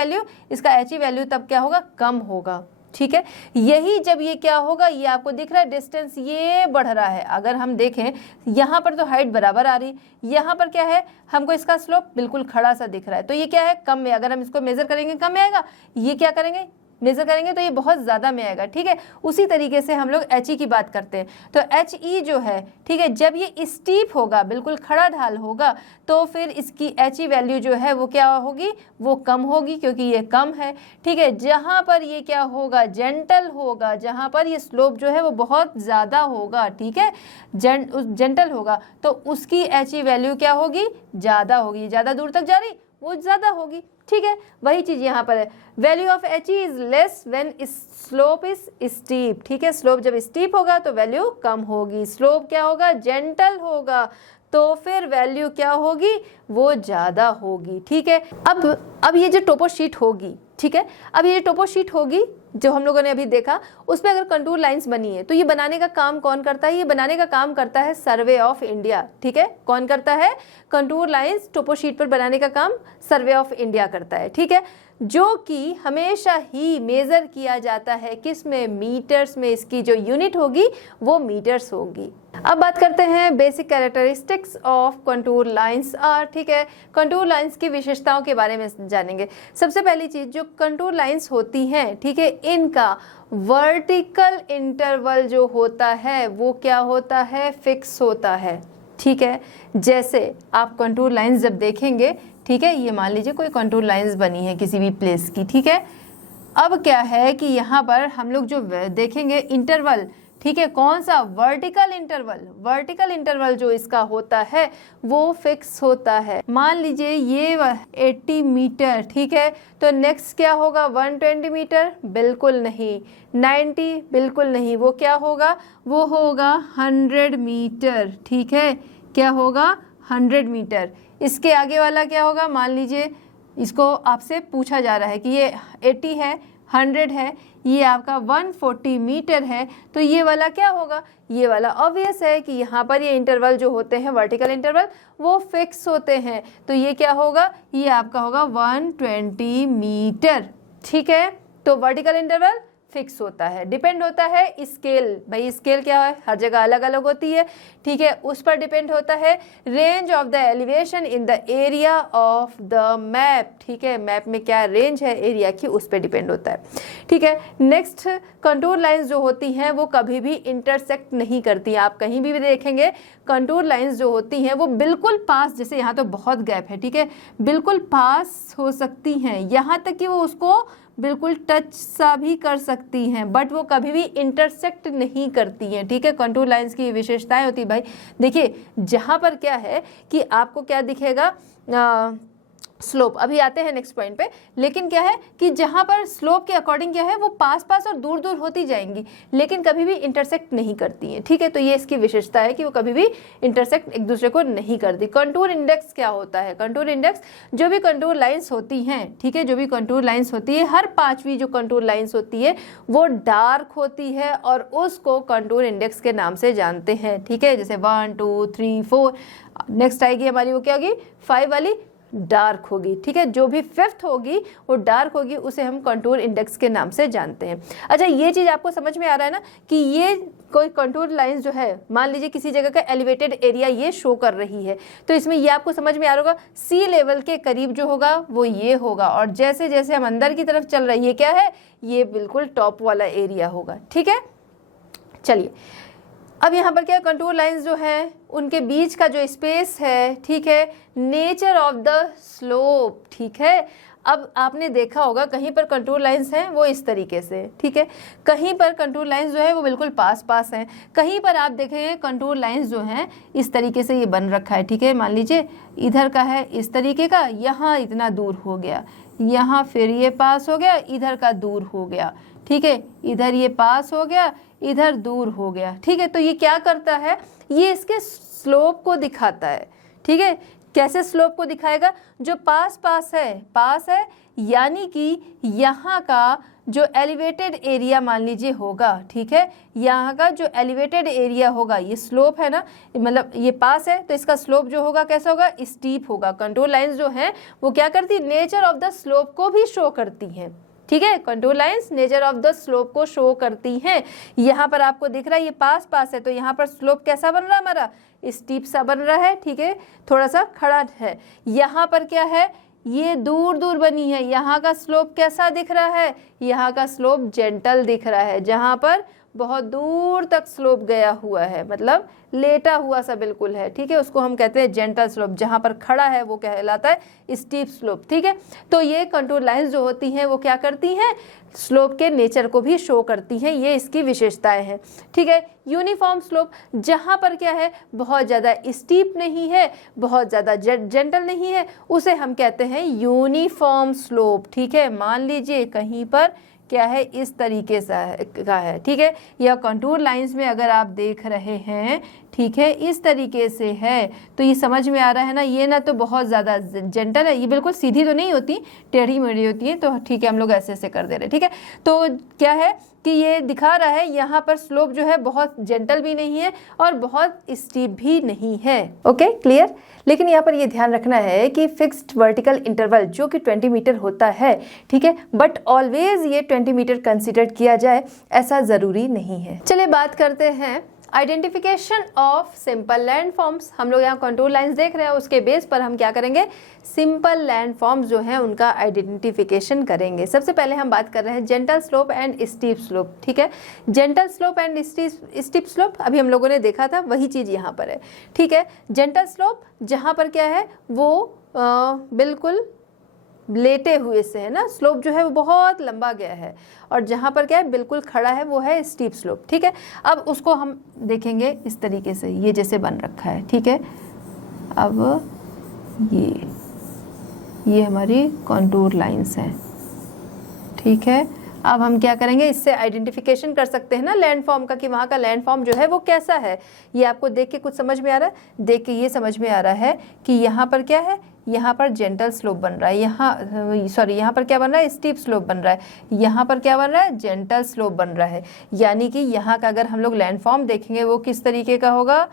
वैल्यू तब क्या होगा, कम होगा, ठीक है। यही जब ये क्या होगा, ये आपको दिख रहा है डिस्टेंस ये बढ़ रहा है, अगर हम देखें यहाँ पर तो हाइट बराबर आ रही, यहाँ पर क्या है, हमको इसका स्लोप बिल्कुल खड़ा सा दिख रहा है, तो ये क्या है, कम में, अगर हम इसको मेजर करेंगे कम में आएगा, ये क्या करेंगे, मेजर करेंगे तो ये बहुत ज़्यादा में आएगा, ठीक है। उसी तरीके से हम लोग HE की बात करते हैं, तो HE जो है, ठीक है, जब ये स्टीप होगा, बिल्कुल खड़ा ढाल होगा, तो फिर इसकी HE वैल्यू जो है वो क्या होगी, वो कम होगी, क्योंकि ये कम है, ठीक है। जहाँ पर ये क्या होगा, जेंटल होगा, जहाँ पर ये स्लोप जो है वो बहुत ज़्यादा होगा, ठीक है, जेंटल होगा, तो उसकी HE वैल्यू क्या होगी, ज़्यादा होगी, ज़्यादा दूर तक जा रही वो ज़्यादा होगी, ठीक है। वही चीज़ यहाँ पर है, value of HE is less when slope is steep, ठीक है, स्लोप जब स्टीप होगा तो वैल्यू कम होगी, स्लोप क्या होगा, जेंटल होगा, तो फिर वैल्यू क्या होगी, वो ज़्यादा होगी, ठीक है। अब ये जो टोपो शीट होगी, ठीक है, अब ये टोपो शीट होगी जो हम लोगों ने अभी देखा, उसमें अगर कंटूर लाइंस बनी है तो ये बनाने का काम कौन करता है, ये बनाने का काम करता है सर्वे ऑफ इंडिया, ठीक है, कौन करता है, कंटूर लाइंस टोपो शीट पर बनाने का काम सर्वे ऑफ इंडिया करता है, ठीक है, जो कि हमेशा ही मेज़र किया जाता है किस में, मीटर्स में, इसकी जो यूनिट होगी वो मीटर्स होगी। अब बात करते हैं basic characteristics of contour lines are, ठीक है, कंटूर लाइंस की विशेषताओं के बारे में जानेंगे। सबसे पहली चीज़, जो कंटूर लाइंस होती हैं, ठीक है, इनका वर्टिकल इंटरवल जो होता है वो क्या होता है, फिक्स होता है, ठीक है। जैसे आप कंटूर लाइंस जब देखेंगे, ठीक है, ये मान लीजिए कोई कंटूर लाइंस बनी है किसी भी प्लेस की, ठीक है, अब क्या है कि यहाँ पर हम लोग जो देखेंगे इंटरवल, ठीक है, कौन सा, वर्टिकल इंटरवल जो इसका होता है वो फिक्स होता है। मान लीजिए ये 80 मीटर, ठीक है, तो नेक्स्ट क्या होगा, 120 मीटर, बिल्कुल नहीं, 90 बिल्कुल नहीं, वो क्या होगा, वो होगा 100 मीटर, ठीक है, क्या होगा, 100 मीटर। इसके आगे वाला क्या होगा, मान लीजिए इसको आपसे पूछा जा रहा है कि ये 80 है, 100 है, ये आपका 140 मीटर है, तो ये वाला क्या होगा, ये वाला ऑब्वियस है कि यहाँ पर ये इंटरवल जो होते हैं वर्टिकल इंटरवल वो फिक्स होते हैं, तो ये क्या होगा, ये आपका होगा 120 मीटर, ठीक है। तो वर्टिकल इंटरवल फिक्स होता है, डिपेंड होता है स्केल, भाई स्केल क्या है, हर जगह अलग अलग होती है, ठीक है, उस पर डिपेंड होता है। Range of the elevation in the area of the map, ठीक है, मैप में क्या रेंज है एरिया की, उस पर डिपेंड होता है, ठीक है। नेक्स्ट, कंटूर लाइंस जो होती हैं वो कभी भी इंटरसेक्ट नहीं करती, आप कहीं भी देखेंगे कंटूर लाइंस जो होती हैं वो बिल्कुल पास, जैसे यहाँ तो बहुत गैप है, ठीक है, बिल्कुल पास हो सकती हैं, यहाँ तक कि वो उसको बिल्कुल टच सा भी कर सकती हैं, बट वो कभी भी इंटरसेक्ट नहीं करती हैं, ठीक है। कंटूर लाइंस की विशेषताएं होती है, भाई देखिए जहाँ पर क्या है कि आपको क्या दिखेगा, स्लोप, अभी आते हैं नेक्स्ट पॉइंट पे, लेकिन क्या है कि जहाँ पर स्लोप के अकॉर्डिंग क्या है वो पास पास और दूर दूर होती जाएंगी, लेकिन कभी भी इंटरसेक्ट नहीं करती हैं, ठीक है। तो ये इसकी विशेषता है कि वो कभी भी इंटरसेक्ट एक दूसरे को नहीं करती। कंटूर इंडेक्स क्या होता है? कंटूर इंडेक्स जो भी कंटूर लाइन्स होती हैं, ठीक है, जो भी कंटूर लाइन्स होती है, हर 5वीं जो कंटूर लाइन्स होती है वो डार्क होती है और उसको कंटूर इंडेक्स के नाम से जानते हैं, ठीक है। जैसे 1 2 3 4, नेक्स्ट आएगी हमारी वो क्या होगी, 5 वाली डार्क होगी, ठीक है। जो भी 5th होगी वो डार्क होगी, उसे हम कंटूर इंडेक्स के नाम से जानते हैं। अच्छा, ये चीज़ आपको समझ में आ रहा है ना कि ये कोई कंटूर लाइंस जो है, मान लीजिए किसी जगह का एलिवेटेड एरिया ये शो कर रही है, तो इसमें ये आपको समझ में आ रहा होगा सी लेवल के करीब जो होगा वो ये होगा, और जैसे जैसे हम अंदर की तरफ चल रही है क्या है, ये बिल्कुल टॉप वाला एरिया होगा, ठीक है। चलिए अब यहाँ पर क्या कंटूर लाइंस जो है उनके बीच का जो स्पेस है, ठीक है, नेचर ऑफ द स्लोप, ठीक है। अब आपने देखा होगा कहीं पर कंटूर लाइंस हैं वो इस तरीके से, ठीक है, कहीं पर कंटूर लाइंस जो है वो बिल्कुल पास पास हैं, कहीं पर आप देखेंगे कंटूर लाइंस जो हैं इस तरीके से ये बन रखा है, ठीक है। मान लीजिए इधर का है इस तरीके का, यहाँ इतना दूर हो गया, यहाँ फिर ये पास हो गया, इधर का दूर हो गया, ठीक है, इधर ये पास हो गया, इधर दूर हो गया, ठीक है। तो ये क्या करता है, ये इसके स्लोप को दिखाता है, ठीक है। कैसे स्लोप को दिखाएगा, जो पास पास है यानी कि यहाँ का जो एलिवेटेड एरिया मान लीजिए होगा, ठीक है, यहाँ का जो एलिवेटेड एरिया होगा, ये स्लोप है ना, मतलब ये पास है तो इसका स्लोप जो होगा कैसा होगा, स्टीप होगा। कंटूर लाइंस जो हैं वो क्या करती है, नेचर ऑफ द स्लोप को भी शो करती हैं, ठीक है। Contour lines nature of the slope को शो करती हैं। यहाँ पर आपको दिख रहा है ये पास पास है, तो यहाँ पर स्लोप कैसा बन रहा है हमारा, स्टीप सा बन रहा है, ठीक है, थोड़ा सा खड़ा है। यहाँ पर क्या है, ये दूर दूर बनी है, यहाँ का स्लोप कैसा दिख रहा है, यहाँ का स्लोप जेंटल दिख रहा है, जहाँ पर बहुत दूर तक स्लोप गया हुआ है, मतलब लेटा हुआ सा बिल्कुल है, ठीक है, उसको हम कहते हैं जेंटल स्लोप। जहाँ पर खड़ा है वो कहलाता है स्टीप स्लोप, ठीक है। तो ये कंटूर लाइंस जो होती हैं वो क्या करती हैं, स्लोप के नेचर को भी शो करती हैं, ये इसकी विशेषताएं हैं, ठीक है। यूनिफॉर्म स्लोप, जहाँ पर क्या है बहुत ज़्यादा स्टीप नहीं है, बहुत ज़्यादा जेंटल नहीं है, उसे हम कहते हैं यूनिफॉर्म स्लोप, ठीक है। मान लीजिए कहीं पर क्या है इस तरीके से का है, ठीक है, या कंटूर लाइंस में अगर आप देख रहे हैं, ठीक है, इस तरीके से है, तो ये समझ में आ रहा है ना, ये ना तो बहुत ज़्यादा जेंटल है, ये बिल्कुल सीधी तो नहीं होती, टेढ़ी मेढ़ी होती है, तो ठीक है हम लोग ऐसे ऐसे कर दे रहे हैं, ठीक है। तो क्या है कि ये दिखा रहा है यहाँ पर स्लोप जो है बहुत जेंटल भी नहीं है और बहुत स्टीप भी नहीं है, ओके क्लियर। लेकिन यहाँ पर ये ध्यान रखना है कि फिक्स्ड वर्टिकल इंटरवल जो कि 20 मीटर होता है, ठीक है, बट ऑलवेज ये 20 मीटर कंसिडर किया जाए ऐसा ज़रूरी नहीं है। चलिए बात करते हैं identification of simple land forms. हम लोग यहाँ कंटूर लाइंस देख रहे हैं, उसके बेस पर हम क्या करेंगे, सिंपल लैंड फॉर्म्स जो हैं उनका आइडेंटिफिकेशन करेंगे। सबसे पहले हम बात कर रहे हैं gentle slope and steep slope, ठीक है। Gentle slope and steep slope अभी हम लोगों ने देखा था, वही चीज़ यहाँ पर है, ठीक है। जेंटल स्लोप जहाँ पर क्या है वो बिल्कुल लेटे हुए से है ना, स्लोप जो है वो बहुत लंबा गया है, और जहाँ पर क्या है बिल्कुल खड़ा है वो है स्टीप स्लोप, ठीक है। अब उसको हम देखेंगे इस तरीके से, ये जैसे बन रखा है, ठीक है। अब ये हमारी कंटूर लाइंस हैं, ठीक है। अब हम क्या करेंगे, इससे आइडेंटिफिकेशन कर सकते हैं ना लैंड फॉर्म का, कि वहाँ का लैंड फॉर्म जो है वो कैसा है। ये आपको देख के कुछ समझ में आ रहा है, देख के ये समझ में आ रहा है कि यहाँ पर क्या है, यहाँ पर जेंटल स्लोप बन रहा है, यहाँ पर क्या बन रहा है, स्टीप स्लोप बन रहा है, यहाँ पर क्या बन रहा है, जेंटल स्लोप बन रहा है। यानी कि यहाँ का अगर हम लोग लैंड फॉर्म देखेंगे वो किस तरीके का होगा,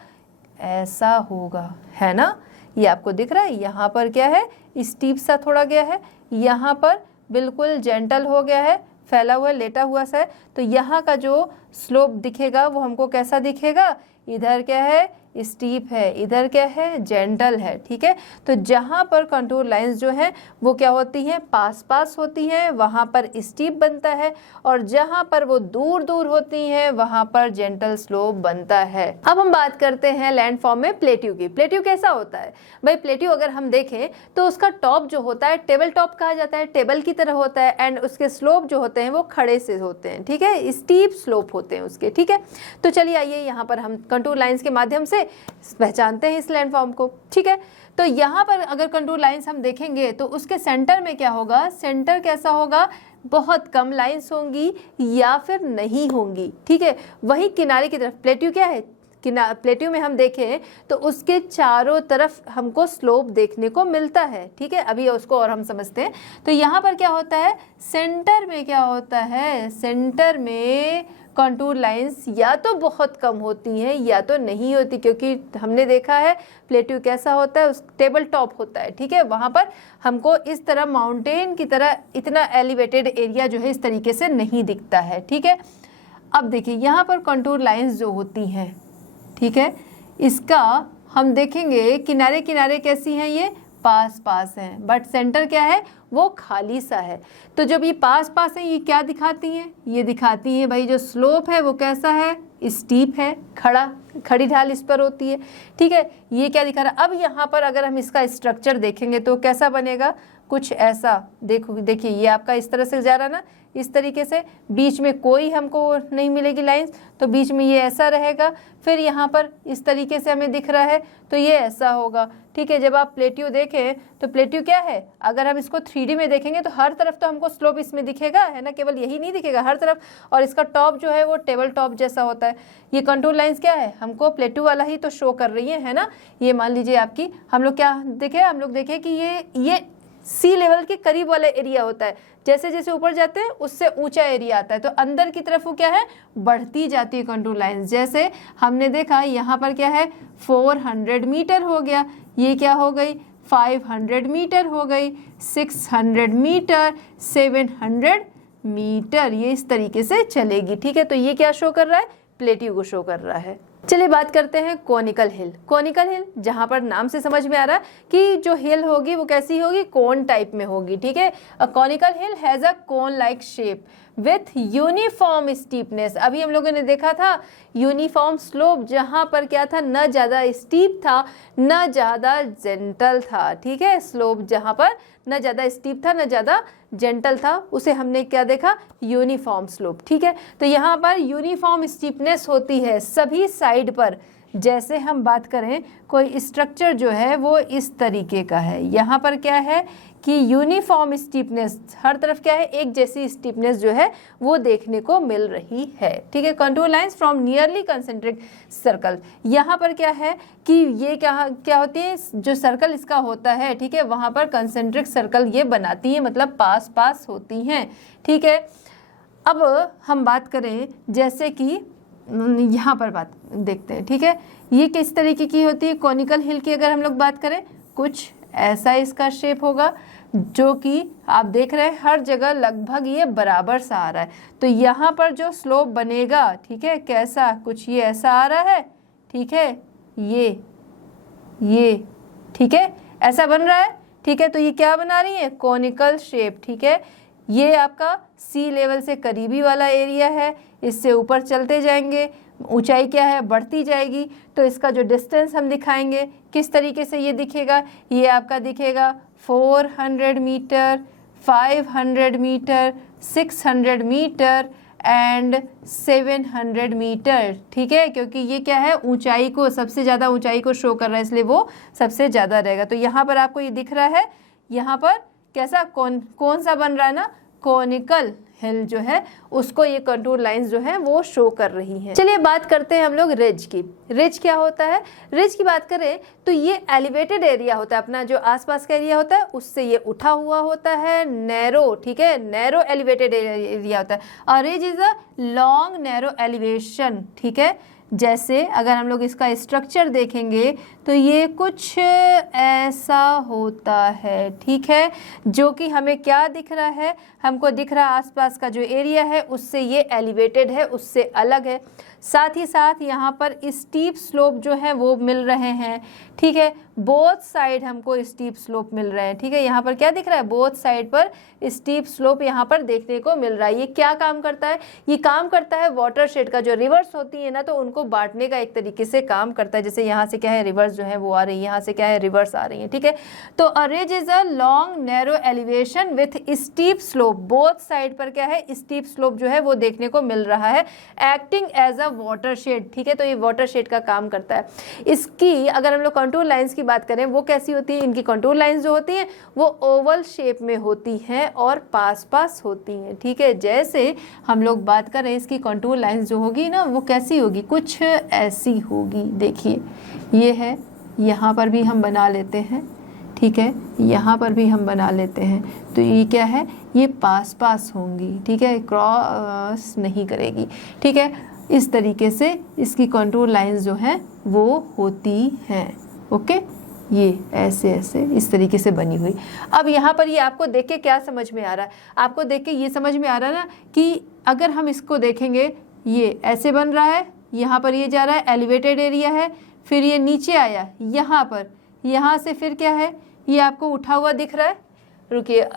ऐसा होगा, है ना। ये आपको दिख रहा है, यहाँ पर क्या है स्टीप सा थोड़ा गया है, यहाँ पर बिल्कुल जेंटल हो गया है, फैला हुआ लेटा हुआ सा है। तो यहाँ का जो स्लोप दिखेगा वो हमको कैसा दिखेगा, इधर क्या है स्टीप है, इधर क्या है जेंटल है, ठीक है। तो जहाँ पर कंटूर लाइंस जो हैं वो क्या होती हैं, पास पास होती हैं, वहाँ पर स्टीप बनता है, और जहाँ पर वो दूर दूर होती हैं वहाँ पर जेंटल स्लोप बनता है। अब हम बात करते हैं लैंड फॉर्म में प्लेट्यू की। प्लेट्यू कैसा होता है भाई, प्लेट्यू अगर हम देखें तो उसका टॉप जो होता है टेबल टॉप कहा जाता है, टेबल की तरह होता है, एंड उसके स्लोप जो होते हैं वो खड़े से होते हैं, ठीक है, स्टीप स्लोप होते हैं उसके, ठीक है। तो चलिए आइए यहाँ पर हम कंटूर लाइंस के माध्यम से पहचानते हैं इस लैंड फॉर्म को, ठीक है। तो यहाँ पर अगर कंटूर लाइंस हम देखेंगे तो उसके सेंटर में क्या होगा, सेंटर कैसा होगा, बहुत कम लाइंस होंगी या फिर नहीं होंगी, ठीक है। वही किनारे की तरफ प्लेट्यू क्या है, प्लेट्यू में हम देखें तो उसके चारों तरफ हमको स्लोप देखने को मिलता है, ठीक है। अभी उसको और हम समझते हैं। तो यहाँ पर क्या होता है, सेंटर में क्या होता है, सेंटर में कंटूर लाइंस या तो बहुत कम होती हैं या तो नहीं होती, क्योंकि हमने देखा है प्लेट्यू कैसा होता है, उस टेबल टॉप होता है, ठीक है। वहाँ पर हमको इस तरह माउंटेन की तरह इतना एलिवेटेड एरिया जो है इस तरीके से नहीं दिखता है, ठीक है। अब देखिए यहाँ पर कंटूर लाइंस जो होती हैं, ठीक है, इसका हम देखेंगे किनारे किनारे कैसी हैं, ये पास पास हैं, बट सेंटर क्या है, वो खाली सा है। तो जब ये पास पास है, ये क्या दिखाती हैं, ये दिखाती हैं भाई जो स्लोप है वो कैसा है, स्टीप है, खड़ी ढाल इस पर होती है, ठीक है। ये क्या दिखा रहा है। अब यहाँ पर अगर हम इसका स्ट्रक्चर देखेंगे तो कैसा बनेगा, कुछ ऐसा, देखिए ये आपका इस तरह से जा रहा ना, इस तरीके से, बीच में कोई हमको नहीं मिलेगी लाइंस, तो बीच में ये ऐसा रहेगा, फिर यहाँ पर इस तरीके से हमें दिख रहा है तो ये ऐसा होगा, ठीक है। जब आप प्लेट्यू देखें तो प्लेट्यू क्या है, अगर हम इसको 3D में देखेंगे तो हर तरफ तो हमको स्लोप इसमें दिखेगा, है ना, केवल यही नहीं दिखेगा, हर तरफ, और इसका टॉप जो है वो टेबल टॉप जैसा होता है। ये कंटूर लाइंस क्या है, हमको प्लेट्यू वाला ही तो शो कर रही है ना। ये मान लीजिए आपकी, हम लोग क्या देखे, हम लोग देखे कि ये सी लेवल के करीब वाला एरिया होता है, जैसे जैसे ऊपर जाते हैं उससे ऊंचा एरिया आता है, तो अंदर की तरफ वो क्या है, बढ़ती जाती है कंटूर लाइंस। जैसे हमने देखा यहाँ पर क्या है, 400 मीटर हो गया, ये क्या हो गई, 500 मीटर हो गई, 600 मीटर, 700 मीटर, ये इस तरीके से चलेगी, ठीक है। तो ये क्या शो कर रहा है, प्लेट्यू को शो कर रहा है। चलिए बात करते हैं कोनिकल हिल। कोनिकल हिल, जहां पर नाम से समझ में आ रहा है कि जो हिल होगी वो कैसी होगी, कोन टाइप में होगी, ठीक है। A conical hill has a cone like shape with uniform steepness. अभी हम लोगों ने देखा था यूनिफॉर्म स्लोप, जहां पर क्या था, न ज़्यादा स्टीप था न ज़्यादा जेंटल था, ठीक है। स्लोप जहां पर न ज़्यादा स्टीप था न ज़्यादा जेंटल था, उसे हमने क्या देखा, यूनिफॉर्म स्लोप, ठीक है। तो यहाँ पर यूनिफॉर्म स्टीपनेस होती है सभी साइड पर। जैसे हम बात करें कोई स्ट्रक्चर जो है वो इस तरीके का है, यहाँ पर क्या है कि यूनिफॉर्म स्टीपनेस, हर तरफ क्या है, एक जैसी स्टीपनेस जो है वो देखने को मिल रही है, ठीक है। Contour lines from nearly concentric circle, यहाँ पर क्या है कि ये क्या होती है, जो सर्कल इसका होता है, ठीक है, वहाँ पर कंसेंट्रिक सर्कल ये बनाती है, मतलब पास पास होती हैं, ठीक है। अब हम बात करें जैसे कि यहाँ पर बात देखते हैं, ठीक है, ये किस तरीके की होती है कोनिकल हिल की। अगर हम लोग बात करें, कुछ ऐसा इसका शेप होगा, जो कि आप देख रहे हैं हर जगह लगभग ये बराबर सा आ रहा है। तो यहाँ पर जो स्लोप बनेगा, ठीक है, कैसा, कुछ ये ऐसा आ रहा है, ठीक है, ये ठीक है, ऐसा बन रहा है, ठीक है। तो ये क्या बना रही है, कोनिकल शेप, ठीक है। ये आपका सी लेवल से करीबी वाला एरिया है, इससे ऊपर चलते जाएंगे, ऊंचाई क्या है, बढ़ती जाएगी, तो इसका जो डिस्टेंस हम दिखाएंगे किस तरीके से ये दिखेगा, ये आपका दिखेगा 400 metre, 500 metre, 600 metre and 700 metre, ठीक है, क्योंकि ये क्या है, ऊंचाई को, सबसे ज़्यादा ऊंचाई को शो कर रहा है, इसलिए वो सबसे ज़्यादा रहेगा। तो यहाँ पर आपको ये दिख रहा है, यहाँ पर कैसा कौन सा बन रहा है ना, कोनिकल हिल जो है उसको ये कंटूर लाइंस जो है वो शो कर रही हैं। चलिए बात करते हैं हम लोग रिज की। रिज क्या होता है, रिज की बात करें तो ये एलिवेटेड एरिया होता है, अपना जो आसपास का एरिया होता है उससे ये उठा हुआ होता है, नैरो, ठीक है, नैरो एलिवेटेड एरिया होता है। और ridge is a long narrow elevation, ठीक है। जैसे अगर हम लोग इसका स्ट्रक्चर देखेंगे तो ये कुछ ऐसा होता है, ठीक है, जो कि हमें क्या दिख रहा है, हमको दिख रहा है आसपास का जो एरिया है उससे ये एलिवेटेड है, उससे अलग है। साथ ही साथ यहाँ पर स्टीप स्लोप जो है वो मिल रहे हैं, ठीक है, बोथ साइड हमको स्टीप स्लोप मिल रहे हैं, ठीक है। यहाँ पर क्या दिख रहा है, बोथ साइड पर स्टीप स्लोप यहाँ पर देखने को मिल रहा है। ये क्या काम करता है, ये काम करता है वाटर शेड का, जो रिवर्स होती है ना, तो उनको बांटने का एक तरीके से काम करता है। जैसे यहाँ से क्या है, रिवर्स जो है वो आ रही है, यहाँ से क्या है, रिवर्स आ रही है, ठीक है। तो अ ridge is a long narrow elevation with steep slope, both side पर क्या है, स्टीप स्लोप जो है वो देखने को मिल रहा है, acting as a watershed, ठीक है। तो ये वाटर शेड का काम करता है। इसकी अगर हम लोग कंटूर लाइंस की बात करें वो कैसी होती है, इनकी कंटूर लाइंस जो होती हैं वो ओवल शेप में होती हैं और पास पास होती हैं, ठीक है। जैसे हम लोग बात करें इसकी कंटूर लाइंस जो होगी ना वो कैसी होगी, कुछ ऐसी होगी। देखिए ये है, यहाँ पर भी हम बना लेते हैं, ठीक है, यहाँ पर भी हम बना लेते हैं। तो ये क्या है, ये पास पास होंगी, ठीक है, क्रॉस नहीं करेगी, ठीक है। इस तरीके से इसकी कंटूर लाइंस जो हैं वो होती हैं, ओके। ये ऐसे ऐसे इस तरीके से बनी हुई। अब यहाँ पर ये आपको देख के क्या समझ में आ रहा है, आपको देख के ये समझ में आ रहा है ना कि अगर हम इसको देखेंगे ये ऐसे बन रहा है, यहाँ पर ये जा रहा है, एलिवेटेड एरिया है, फिर ये नीचे आया यहाँ पर, यहाँ से फिर क्या है, ये आपको उठा हुआ दिख रहा है। रुकिए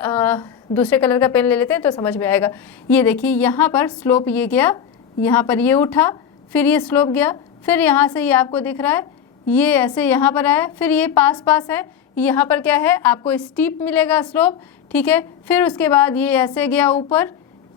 दूसरे कलर का पेन ले लेते हैं तो समझ में आएगा। ये देखिए यहाँ पर स्लोप ये गया, यहाँ पर ये उठा, फिर ये स्लोप गया, फिर यहाँ से ये आपको दिख रहा है, ये ऐसे यहाँ पर आया, फिर ये पास पास है, यहाँ पर क्या है आपको स्टीप मिलेगा स्लोप, ठीक है। फिर उसके बाद ये ऐसे गया ऊपर,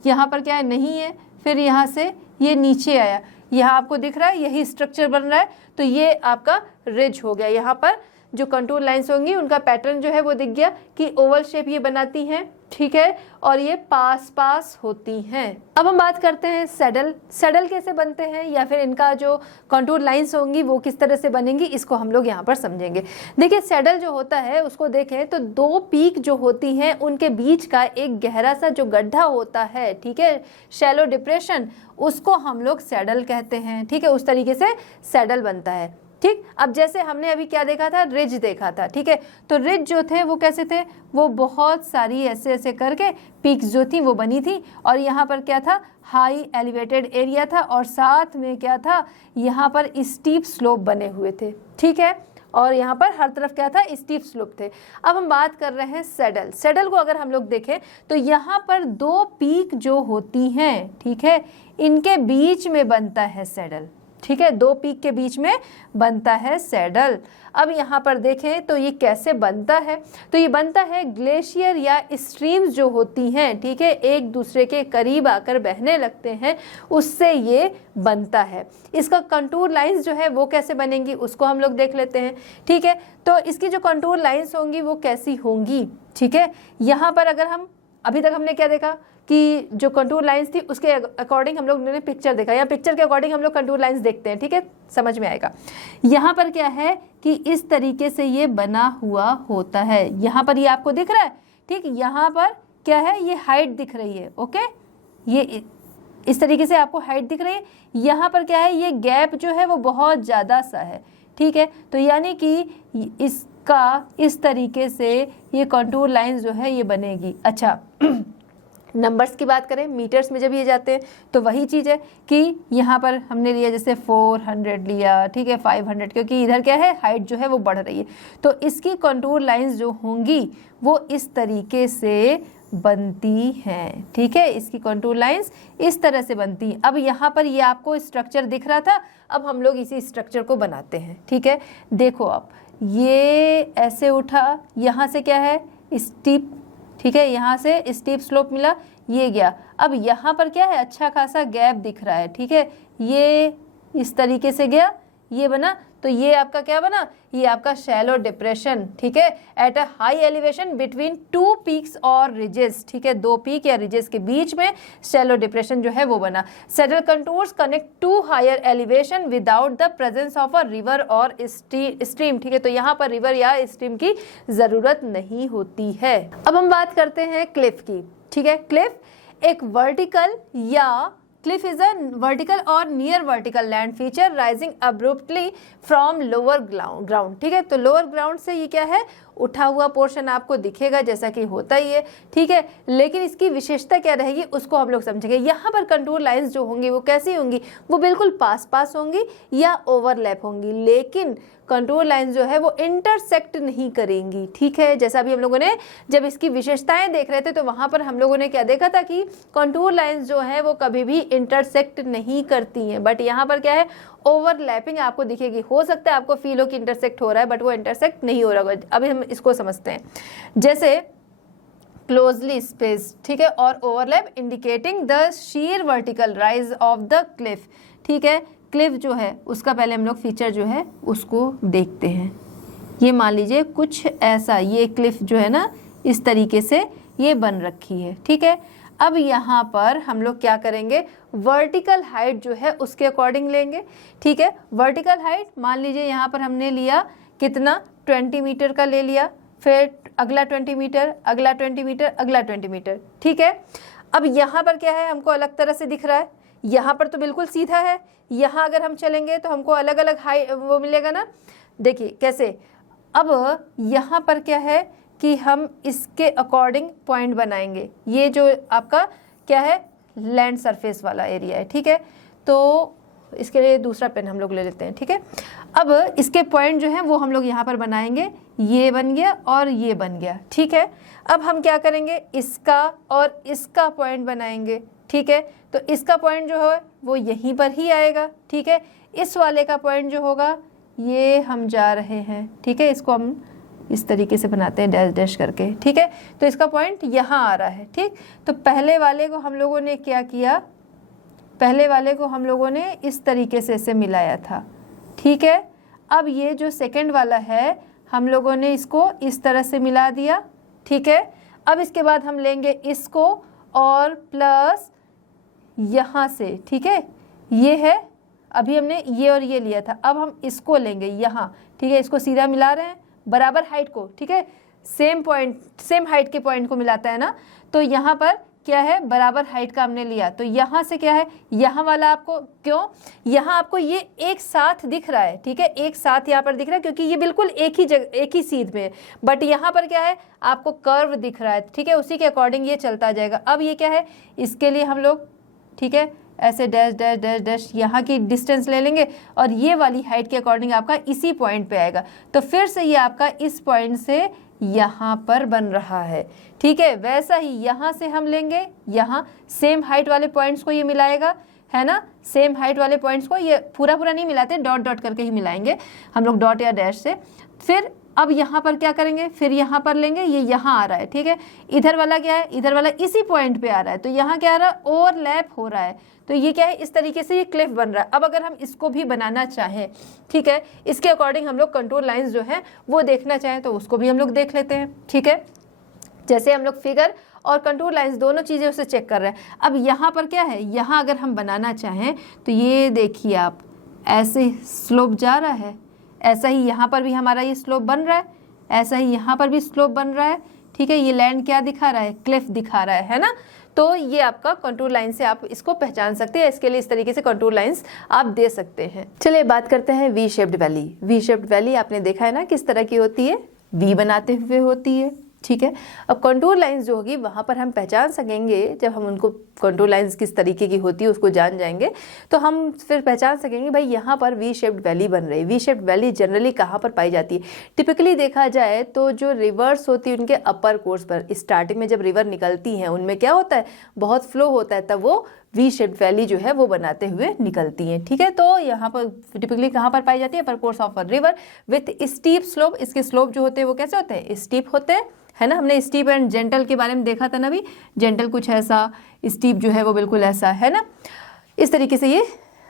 यहाँ पर क्या है नहीं है, फिर यहाँ से ये नीचे आया, यहाँ आपको दिख रहा है यही स्ट्रक्चर बन रहा है। तो ये आपका रिज हो गया। यहाँ पर जो कंटूर लाइंस होंगी उनका पैटर्न जो है वो दिख गया कि ओवल शेप ये बनाती हैं, ठीक है, और ये पास पास होती हैं। अब हम बात करते हैं सैडल। सैडल कैसे बनते हैं या फिर इनका जो कंटूर लाइंस होंगी वो किस तरह से बनेंगी, इसको हम लोग यहाँ पर समझेंगे। देखिए सैडल जो होता है उसको देखें तो दो पीक जो होती हैं उनके बीच का एक गहरा सा जो गड्ढा होता है, ठीक है, शैलो डिप्रेशन, उसको हम लोग सैडल कहते हैं, ठीक है। उस तरीके से सैडल बनता है, ठीक। अब जैसे हमने अभी क्या देखा था, रिज देखा था, ठीक है। तो रिज जो थे वो कैसे थे, वो बहुत सारी ऐसे ऐसे करके पीक्स जो थी वो बनी थी, और यहाँ पर क्या था, हाई एलिवेटेड एरिया था, और साथ में क्या था, यहाँ पर स्टीप स्लोप बने हुए थे, ठीक है, और यहाँ पर हर तरफ क्या था, स्टीप स्लोप थे। अब हम बात कर रहे हैं सैडल। सैडल को अगर हम लोग देखें तो यहाँ पर दो पीक जो होती हैं, ठीक है, इनके बीच में बनता है सैडल, ठीक है, दो पीक के बीच में बनता है सैडल। अब यहाँ पर देखें तो ये कैसे बनता है, तो ये बनता है ग्लेशियर या स्ट्रीम्स जो होती हैं, ठीक है, एक दूसरे के करीब आकर बहने लगते हैं, उससे ये बनता है। इसका कंटूर लाइंस जो है वो कैसे बनेंगी उसको हम लोग देख लेते हैं, ठीक है। तो इसकी जो कंटूर लाइंस होंगी वो कैसी होंगी, ठीक है। यहाँ पर अगर हम अभी तक हमने क्या देखा कि जो कंटूर लाइंस थी उसके अकॉर्डिंग हम लोग ने पिक्चर देखा, या पिक्चर के अकॉर्डिंग हम लोग कंटूर लाइंस देखते हैं, ठीक है, समझ में आएगा। यहाँ पर क्या है कि इस तरीके से ये बना हुआ होता है, यहाँ पर ये आपको दिख रहा है, ठीक, यहाँ पर क्या है, ये हाइट दिख रही है, ओके, ये इस तरीके से आपको हाइट दिख रही है। यहाँ पर क्या है, ये गैप जो है वो बहुत ज़्यादा सा है, ठीक है। तो यानी कि इसका इस तरीके से ये कंटूर लाइंस जो है ये बनेगी। अच्छा नंबर्स की बात करें, मीटर्स में जब ये जाते हैं तो वही चीज़ है कि यहाँ पर हमने लिया जैसे 400 लिया, ठीक है, 500, क्योंकि इधर क्या है हाइट जो है वो बढ़ रही है। तो इसकी कंटूर लाइंस जो होंगी वो इस तरीके से बनती हैं, ठीक है, इसकी कंटूर लाइंस इस तरह से बनती हैं। अब यहाँ पर ये आपको स्ट्रक्चर दिख रहा था, अब हम लोग इसी स्ट्रक्चर को बनाते हैं, ठीक है। देखो अब ये ऐसे उठा, यहाँ से क्या है स्टीप, ठीक है, यहाँ से स्टीप स्लोप मिला, ये गया। अब यहाँ पर क्या है, अच्छा खासा गैप दिख रहा है, ठीक है, ये इस तरीके से गया, ये बना, तो ये आपका क्या बना, ये आपका शैलो डिप्रेशन, ठीक है, at a high elevation between two peaks और रिजेस, ठीक है, दो पीक या रिजेस के बीच में शैलो डिप्रेशन जो है वो बना। Saddle contours connect to higher elevation without the presence of a river और स्ट्रीम, ठीक है, तो यहाँ पर रिवर या स्ट्रीम की जरूरत नहीं होती है। अब हम बात करते हैं क्लिफ की, ठीक है। क्लिफ एक वर्टिकल या क्लिफ इज अ वर्टिकल और near vertical land feature rising abruptly from lower ground, ठीक है। तो लोअर ग्राउंड से ये क्या है, उठा हुआ पोर्शन आपको दिखेगा जैसा कि होता ही है, ठीक है, लेकिन इसकी विशेषता क्या रहेगी उसको हम लोग समझेंगे। यहाँ पर कंटूर लाइंस जो होंगी वो कैसी होंगी, वो बिल्कुल पास पास होंगी या ओवरलैप होंगी, लेकिन कंटूर लाइंस जो है वो इंटरसेक्ट नहीं करेंगी, ठीक है। जैसा भी हम लोगों ने जब इसकी विशेषताएं देख रहे थे तो वहां पर हम लोगों ने क्या देखा था कि कंटूर लाइंस जो है वो कभी भी इंटरसेक्ट नहीं करती हैं, बट यहाँ पर क्या है, ओवरलैपिंग आपको दिखेगी। हो सकता है आपको फील हो कि इंटरसेक्ट हो रहा है, बट वो इंटरसेक्ट नहीं हो रहा होगा। अभी हम इसको समझते हैं, जैसे क्लोजली स्पेस, ठीक है, और overlap indicating the shear vertical rise of the Cliff, ठीक है। क्लिफ जो है उसका पहले हम लोग फीचर जो है उसको देखते हैं, ये मान लीजिए कुछ ऐसा, ये क्लिफ जो है ना इस तरीके से ये बन रखी है, ठीक है। अब यहाँ पर हम लोग क्या करेंगे, वर्टिकल हाइट जो है उसके अकॉर्डिंग लेंगे, ठीक है। वर्टिकल हाइट मान लीजिए यहाँ पर हमने लिया कितना, 20 मीटर का ले लिया, फिर अगला 20 मीटर, अगला 20 मीटर, अगला 20 मीटर, ठीक है। अब यहाँ पर क्या है, हमको अलग तरह से दिख रहा है, यहाँ पर तो बिल्कुल सीधा है, यहाँ अगर हम चलेंगे तो हमको अलग अलग हाइट वो मिलेगा ना। देखिए कैसे, अब यहाँ पर क्या है कि हम इसके अकॉर्डिंग पॉइंट बनाएंगे। ये जो आपका क्या है, लैंड सरफेस वाला एरिया है, ठीक है। तो इसके लिए दूसरा पेन हम लोग ले लेते हैं, ठीक है। अब इसके पॉइंट जो हैं वो हम लोग यहाँ पर बनाएंगे, ये बन गया और ये बन गया, ठीक है। अब हम क्या करेंगे, इसका और इसका पॉइंट बनाएंगे, ठीक है। तो इसका पॉइंट जो है वो यहीं पर ही आएगा, ठीक है। इस वाले का पॉइंट जो होगा ये हम जा रहे हैं, ठीक है। इसको हम इस तरीके से बनाते हैं डैश डैश करके, ठीक है। तो इसका पॉइंट यहाँ आ रहा है, ठीक। तो पहले वाले को हम लोगों ने क्या किया, पहले वाले को हम लोगों ने इस तरीके से इसे मिलाया था, ठीक है। अब ये जो सेकंड वाला है हम लोगों ने इसको इस तरह से मिला दिया, ठीक है। अब इसके बाद हम लेंगे इसको और प्लस यहाँ से, ठीक है। ये है, अभी हमने ये और ये लिया था, अब हम इसको लेंगे यहाँ, ठीक है। इसको सीधा मिला रहे हैं बराबर हाइट को, ठीक है। सेम पॉइंट, सेम हाइट के पॉइंट को मिलाता है ना, तो यहाँ पर क्या है, बराबर हाइट का हमने लिया। तो यहाँ से क्या है, यहाँ वाला आपको क्यों, यहाँ आपको ये एक साथ दिख रहा है, ठीक है। एक साथ यहाँ पर दिख रहा है क्योंकि ये बिल्कुल एक ही जगह, एक ही सीध में है। बट यहाँ पर क्या है, आपको कर्व दिख रहा है, ठीक है। उसी के अकॉर्डिंग ये चलता जाएगा। अब ये क्या है, इसके लिए हम लोग, ठीक है, ऐसे डैश डैश डैश डैश यहाँ की डिस्टेंस ले लेंगे और ये वाली हाइट के अकॉर्डिंग आपका इसी पॉइंट पे आएगा। तो फिर से ये आपका इस पॉइंट से यहाँ पर बन रहा है, ठीक है। वैसा ही यहाँ से हम लेंगे, यहाँ सेम हाइट वाले पॉइंट्स को ये मिलाएगा, है ना। सेम हाइट वाले पॉइंट्स को ये पूरा पूरा नहीं मिलाते, डॉट डॉट करके ही मिलाएंगे हम लोग, डॉट या डैश से। फिर अब यहाँ पर क्या करेंगे, फिर यहाँ पर लेंगे, ये यहाँ आ रहा है, ठीक है। इधर वाला क्या है, इधर वाला इसी पॉइंट पे आ रहा है, तो यहाँ क्या आ रहा है, ओवरलैप हो रहा है। तो ये क्या है, इस तरीके से ये क्लिफ बन रहा है। अब अगर हम इसको भी बनाना चाहें, ठीक है, इसके अकॉर्डिंग हम लोग कंटूर लाइंस जो है वो देखना चाहें तो उसको भी हम लोग देख लेते हैं, ठीक है। जैसे हम लोग फिगर और कंटूर लाइंस दोनों चीज़ें उसे चेक कर रहे हैं। अब यहाँ पर क्या है, यहाँ अगर हम बनाना चाहें तो ये देखिए आप, ऐसे स्लोप जा रहा है, ऐसा ही यहाँ पर भी हमारा ये स्लोप बन रहा है, ऐसा ही यहाँ पर भी स्लोप बन रहा है, ठीक है। ये लैंड क्या दिखा रहा है, क्लिफ दिखा रहा है ना। तो ये आपका कंटूर लाइन से आप इसको पहचान सकते हैं। इसके लिए इस तरीके से कंटूर लाइंस आप दे सकते हैं। चलिए बात करते हैं V shaped valley. V shaped valley आपने देखा है ना किस तरह की होती है, वी बनाते हुए होती है, ठीक है। अब कंटूर लाइंस जो होगी वहाँ पर हम पहचान सकेंगे, जब हम उनको कंटूर लाइंस किस तरीके की होती है उसको जान जाएंगे तो हम फिर पहचान सकेंगे भाई यहाँ पर वी शेप्ड वैली बन रही है। वी शेप्ड वैली जनरली कहाँ पर पाई जाती है, टिपिकली देखा जाए तो जो रिवर्स होती है उनके अपर कोर्स पर, स्टार्टिंग में जब रिवर निकलती हैं उनमें क्या होता है, बहुत फ्लो होता है, तब वो वी शेप्ड वैली जो है वो बनाते हुए निकलती हैं, ठीक है। तो यहाँ पर टिपिकली कहाँ पर पाई जाती है, upper course of a river with steep slope. इसके स्लोप जो होते हैं वो कैसे होते हैं, स्टीप होते हैं, है ना। हमने स्टीप एंड जेंटल के बारे में देखा था ना अभी, जेंटल कुछ ऐसा, स्टीप जो है वो बिल्कुल ऐसा, है ना। इस तरीके से ये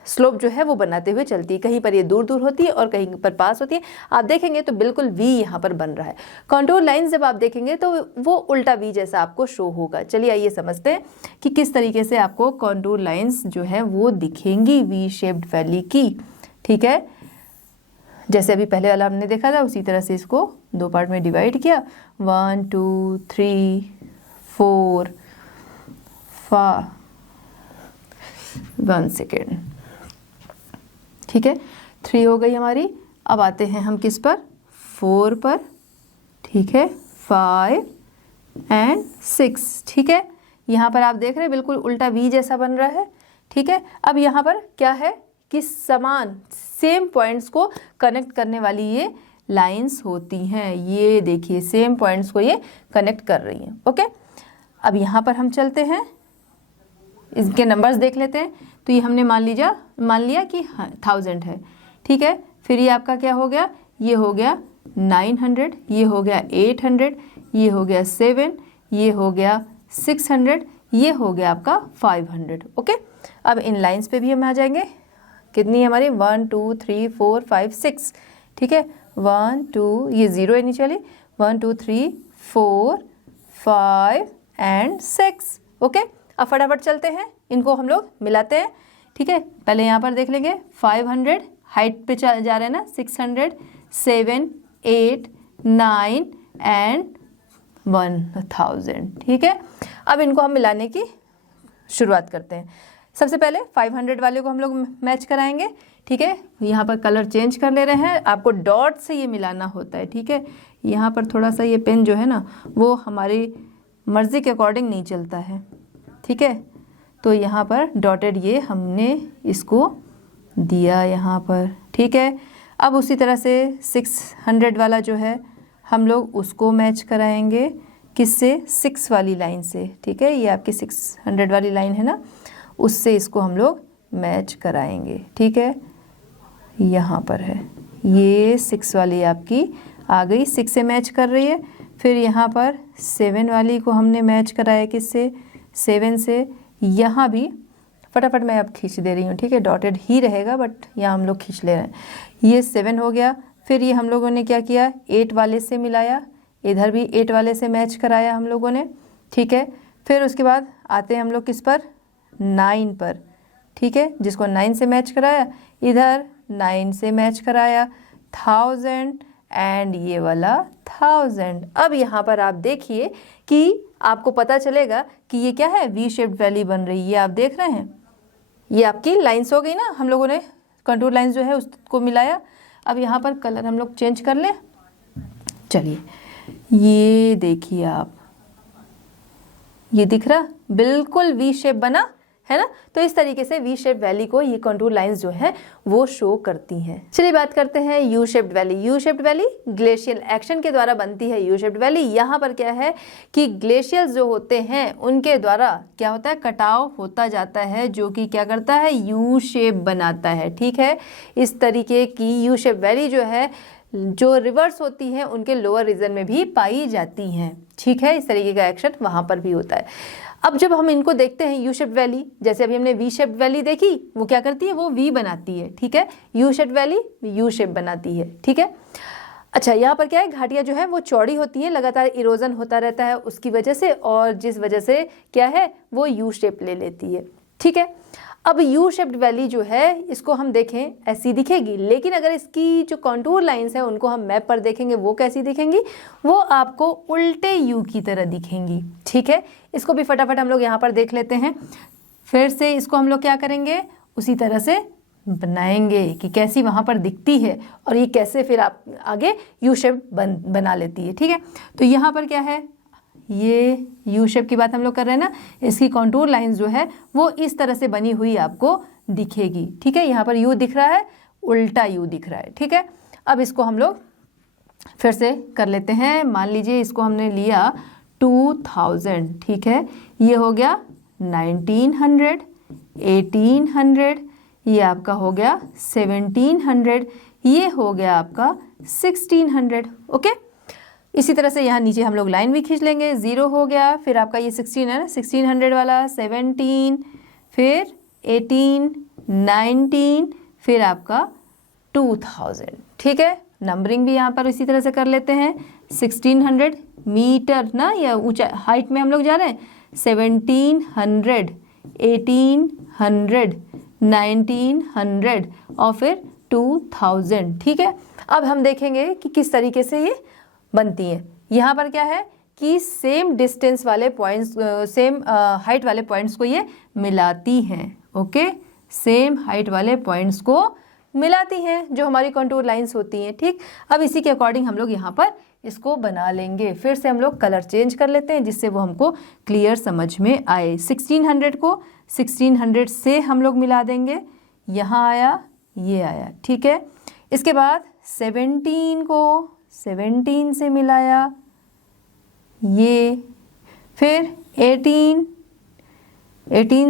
स्लोप जो है वो बनाते हुए चलती है। कहीं पर ये दूर दूर होती है और कहीं पर पास होती है। आप देखेंगे तो बिल्कुल वी यहाँ पर बन रहा है। कंटूर लाइन जब आप देखेंगे तो वो उल्टा वी जैसा आपको शो होगा। चलिए आइए समझते हैं कि किस तरीके से आपको कंटूर लाइंस जो है वो दिखेंगी वी शेप्ड वैली की, ठीक है। जैसे अभी पहले वाला हमने देखा था उसी तरह से इसको दो पार्ट में डिवाइड किया, 1 2 3 4 5, 1 सेकेंड, ठीक है। 3 हो गई हमारी। अब आते हैं हम किस पर, 4 पर, ठीक है, 5 एंड 6, ठीक है। यहाँ पर आप देख रहे हैं बिल्कुल उल्टा वी जैसा बन रहा है, ठीक है। अब यहाँ पर क्या है कि समान सेम पॉइंट्स को कनेक्ट करने वाली ये लाइंस होती हैं। ये देखिए सेम पॉइंट्स को ये कनेक्ट कर रही हैं, ओके। अब यहाँ पर हम चलते हैं, इसके नंबर्स देख लेते हैं। तो ये हमने मान लिया कि 1000 है, ठीक है। फिर ये आपका क्या हो गया, ये हो गया 900, ये हो गया 800, ये हो गया 7, ये हो गया 600, ये हो गया आपका 500, ओके। अब इन लाइंस पे भी हम आ जाएंगे, कितनी है हमारी 1 2 3 4 5 6, ठीक है। 1 2, ये 0 इनिशियली, 1 2 3 4 5 एंड 6। ओके, अब फटाफट चलते हैं, इनको हम लोग मिलाते हैं। ठीक है, पहले यहाँ पर देख लेंगे 500 हाइट पे जा रहे हैं ना, 600 7 8 9 एंड 1000। ठीक है, अब इनको हम मिलाने की शुरुआत करते हैं। सबसे पहले 500 वाले को हम लोग मैच कराएंगे। ठीक है, यहाँ पर कलर चेंज कर ले रहे हैं, आपको डॉट से ये मिलाना होता है। ठीक है, यहाँ पर थोड़ा सा ये पेन जो है ना वो हमारी मर्ज़ी के अकॉर्डिंग नहीं चलता है। ठीक है, तो यहाँ पर डॉटेड ये हमने इसको दिया यहाँ पर। ठीक है, अब उसी तरह से 600 वाला जो है हम लोग उसको मैच कराएंगे, किससे? 6 वाली लाइन से। ठीक है, ये आपकी 600 वाली लाइन है ना, उससे इसको हम लोग मैच कराएंगे। ठीक है, यहाँ पर है ये 6 वाली आपकी आ गई, 6 से मैच कर रही है। फिर यहाँ पर 7 वाली को हमने मैच कराया, किससे? 7 से। यहाँ भी फटाफट मैं अब खींच दे रही हूँ। ठीक है, डॉटेड ही रहेगा बट यहाँ हम लोग खींच ले रहे हैं। ये 7 हो गया। फिर ये हम लोगों ने क्या किया? 8 वाले से मिलाया, इधर भी 8 वाले से मैच कराया हम लोगों ने। ठीक है, फिर उसके बाद आते हैं हम लोग किस पर? 9 पर। ठीक है, जिसको 9 से मैच कराया, इधर 9 से मैच कराया, 1000 एंड ये वाला 1000। अब यहाँ पर आप देखिए कि आपको पता चलेगा कि ये क्या है? वी शेप्ड वैली बन रही है। आप देख रहे हैं, ये आपकी लाइंस हो गई ना, हम लोगों ने कंटूर लाइंस जो है उसको मिलाया। अब यहाँ पर कलर हम लोग चेंज कर लें। चलिए, ये देखिए आप, ये दिख रहा, बिल्कुल वी शेप बना है ना। तो इस तरीके से वी शेप वैली को ये कंटूर लाइंस जो है वो शो करती हैं। चलिए बात करते हैं U shaped valley. U shaped valley glacial action के द्वारा बनती है यू शेप्ड वैली। यहाँ पर क्या है कि ग्लेशियर्स जो होते हैं उनके द्वारा क्या होता है? कटाव होता जाता है, जो कि क्या करता है? यू शेप बनाता है। ठीक है, इस तरीके की यू शेप वैली जो है, जो रिवर्स होती हैं उनके लोअर रीजन में भी पाई जाती हैं। ठीक है, इस तरीके का एक्शन वहाँ पर भी होता है। अब जब हम इनको देखते हैं यू शेप्ड वैली, जैसे अभी हमने वी शेप्ड वैली देखी, वो क्या करती है? वो वी बनाती है। ठीक है, U shaped valley U shape बनाती है। ठीक है, अच्छा यहाँ पर क्या है? घाटियाँ जो है वो चौड़ी होती हैं, लगातार इरोजन होता रहता है उसकी वजह से, और जिस वजह से क्या है वो यू शेप ले लेती है। ठीक है, अब यू शेप्ड वैली जो है इसको हम देखें ऐसी दिखेगी, लेकिन अगर इसकी जो कॉन्टूर लाइंस है उनको हम मैप पर देखेंगे वो कैसी दिखेंगी? वो आपको उल्टे यू की तरह दिखेंगी। ठीक है, इसको भी फटाफट हम लोग यहाँ पर देख लेते हैं। फिर से इसको हम लोग क्या करेंगे? उसी तरह से बनाएंगे कि कैसी वहाँ पर दिखती है और ये कैसे फिर आप आगे यू शेप बना लेती है। ठीक है, तो यहाँ पर क्या है? ये यू शेप की बात हम लोग कर रहे हैं ना, इसकी कॉन्टूर लाइंस जो है वो इस तरह से बनी हुई आपको दिखेगी। ठीक है, यहाँ पर यू दिख रहा है, उल्टा यू दिख रहा है। ठीक है, अब इसको हम लोग फिर से कर लेते हैं। मान लीजिए इसको हमने लिया 2000। ठीक है, ये हो गया 1900, 1800, ये आपका हो गया 1700, ये हो गया आपका 1600। ओके, इसी तरह से यहाँ नीचे हम लोग लाइन भी खींच लेंगे। 0 हो गया, फिर आपका ये 16 है ना, 1600 वाला, 17, फिर 18, 19, फिर आपका 2000। ठीक है, नंबरिंग भी यहाँ पर इसी तरह से कर लेते हैं। 1600 मीटर ना, या ऊंचा हाइट में हम लोग जा रहे हैं, 1700, 1800, 1900 और फिर 2000। ठीक है, अब हम देखेंगे कि किस तरीके से ये बनती हैं। यहाँ पर क्या है कि सेम डिस्टेंस वाले पॉइंट्स, सेम हाइट वाले पॉइंट्स को ये मिलाती हैं। ओके, सेम हाइट वाले पॉइंट्स को मिलाती हैं जो हमारी कंटूर लाइंस होती हैं। ठीक, अब इसी के अकॉर्डिंग हम लोग यहाँ पर इसको बना लेंगे। फिर से हम लोग कलर चेंज कर लेते हैं जिससे वो हमको क्लियर समझ में आए। 1600 को 1600 से हम लोग मिला देंगे, यहाँ आया, ये आया। ठीक है, इसके बाद 17 को 17 से मिलाया, ये, फिर 18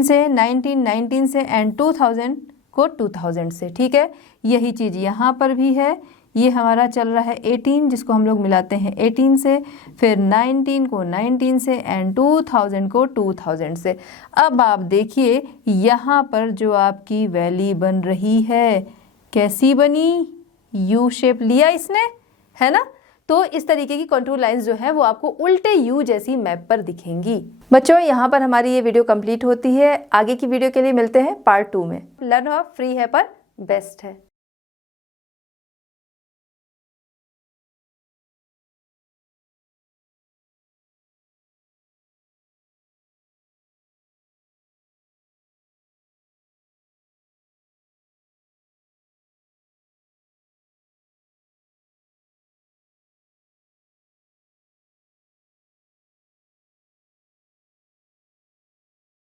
से 19 से एंड 2000 को 2000 से। ठीक है, यही चीज़ यहाँ पर भी है। ये हमारा चल रहा है 18, जिसको हम लोग मिलाते हैं 18 से, फिर 19 को 19 से एंड 2000 को 2000 से। अब आप देखिए यहाँ पर जो आपकी वैली बन रही है कैसी बनी? यू शेप लिया इसने, है ना। तो इस तरीके की कंटूर लाइंस जो है वो आपको उल्टे यू जैसी मैप पर दिखेंगी। बच्चों यहाँ पर हमारी ये वीडियो कंप्लीट होती है। आगे की वीडियो के लिए मिलते हैं पार्ट 2 में। लर्न हाउ फ्री है पर बेस्ट है।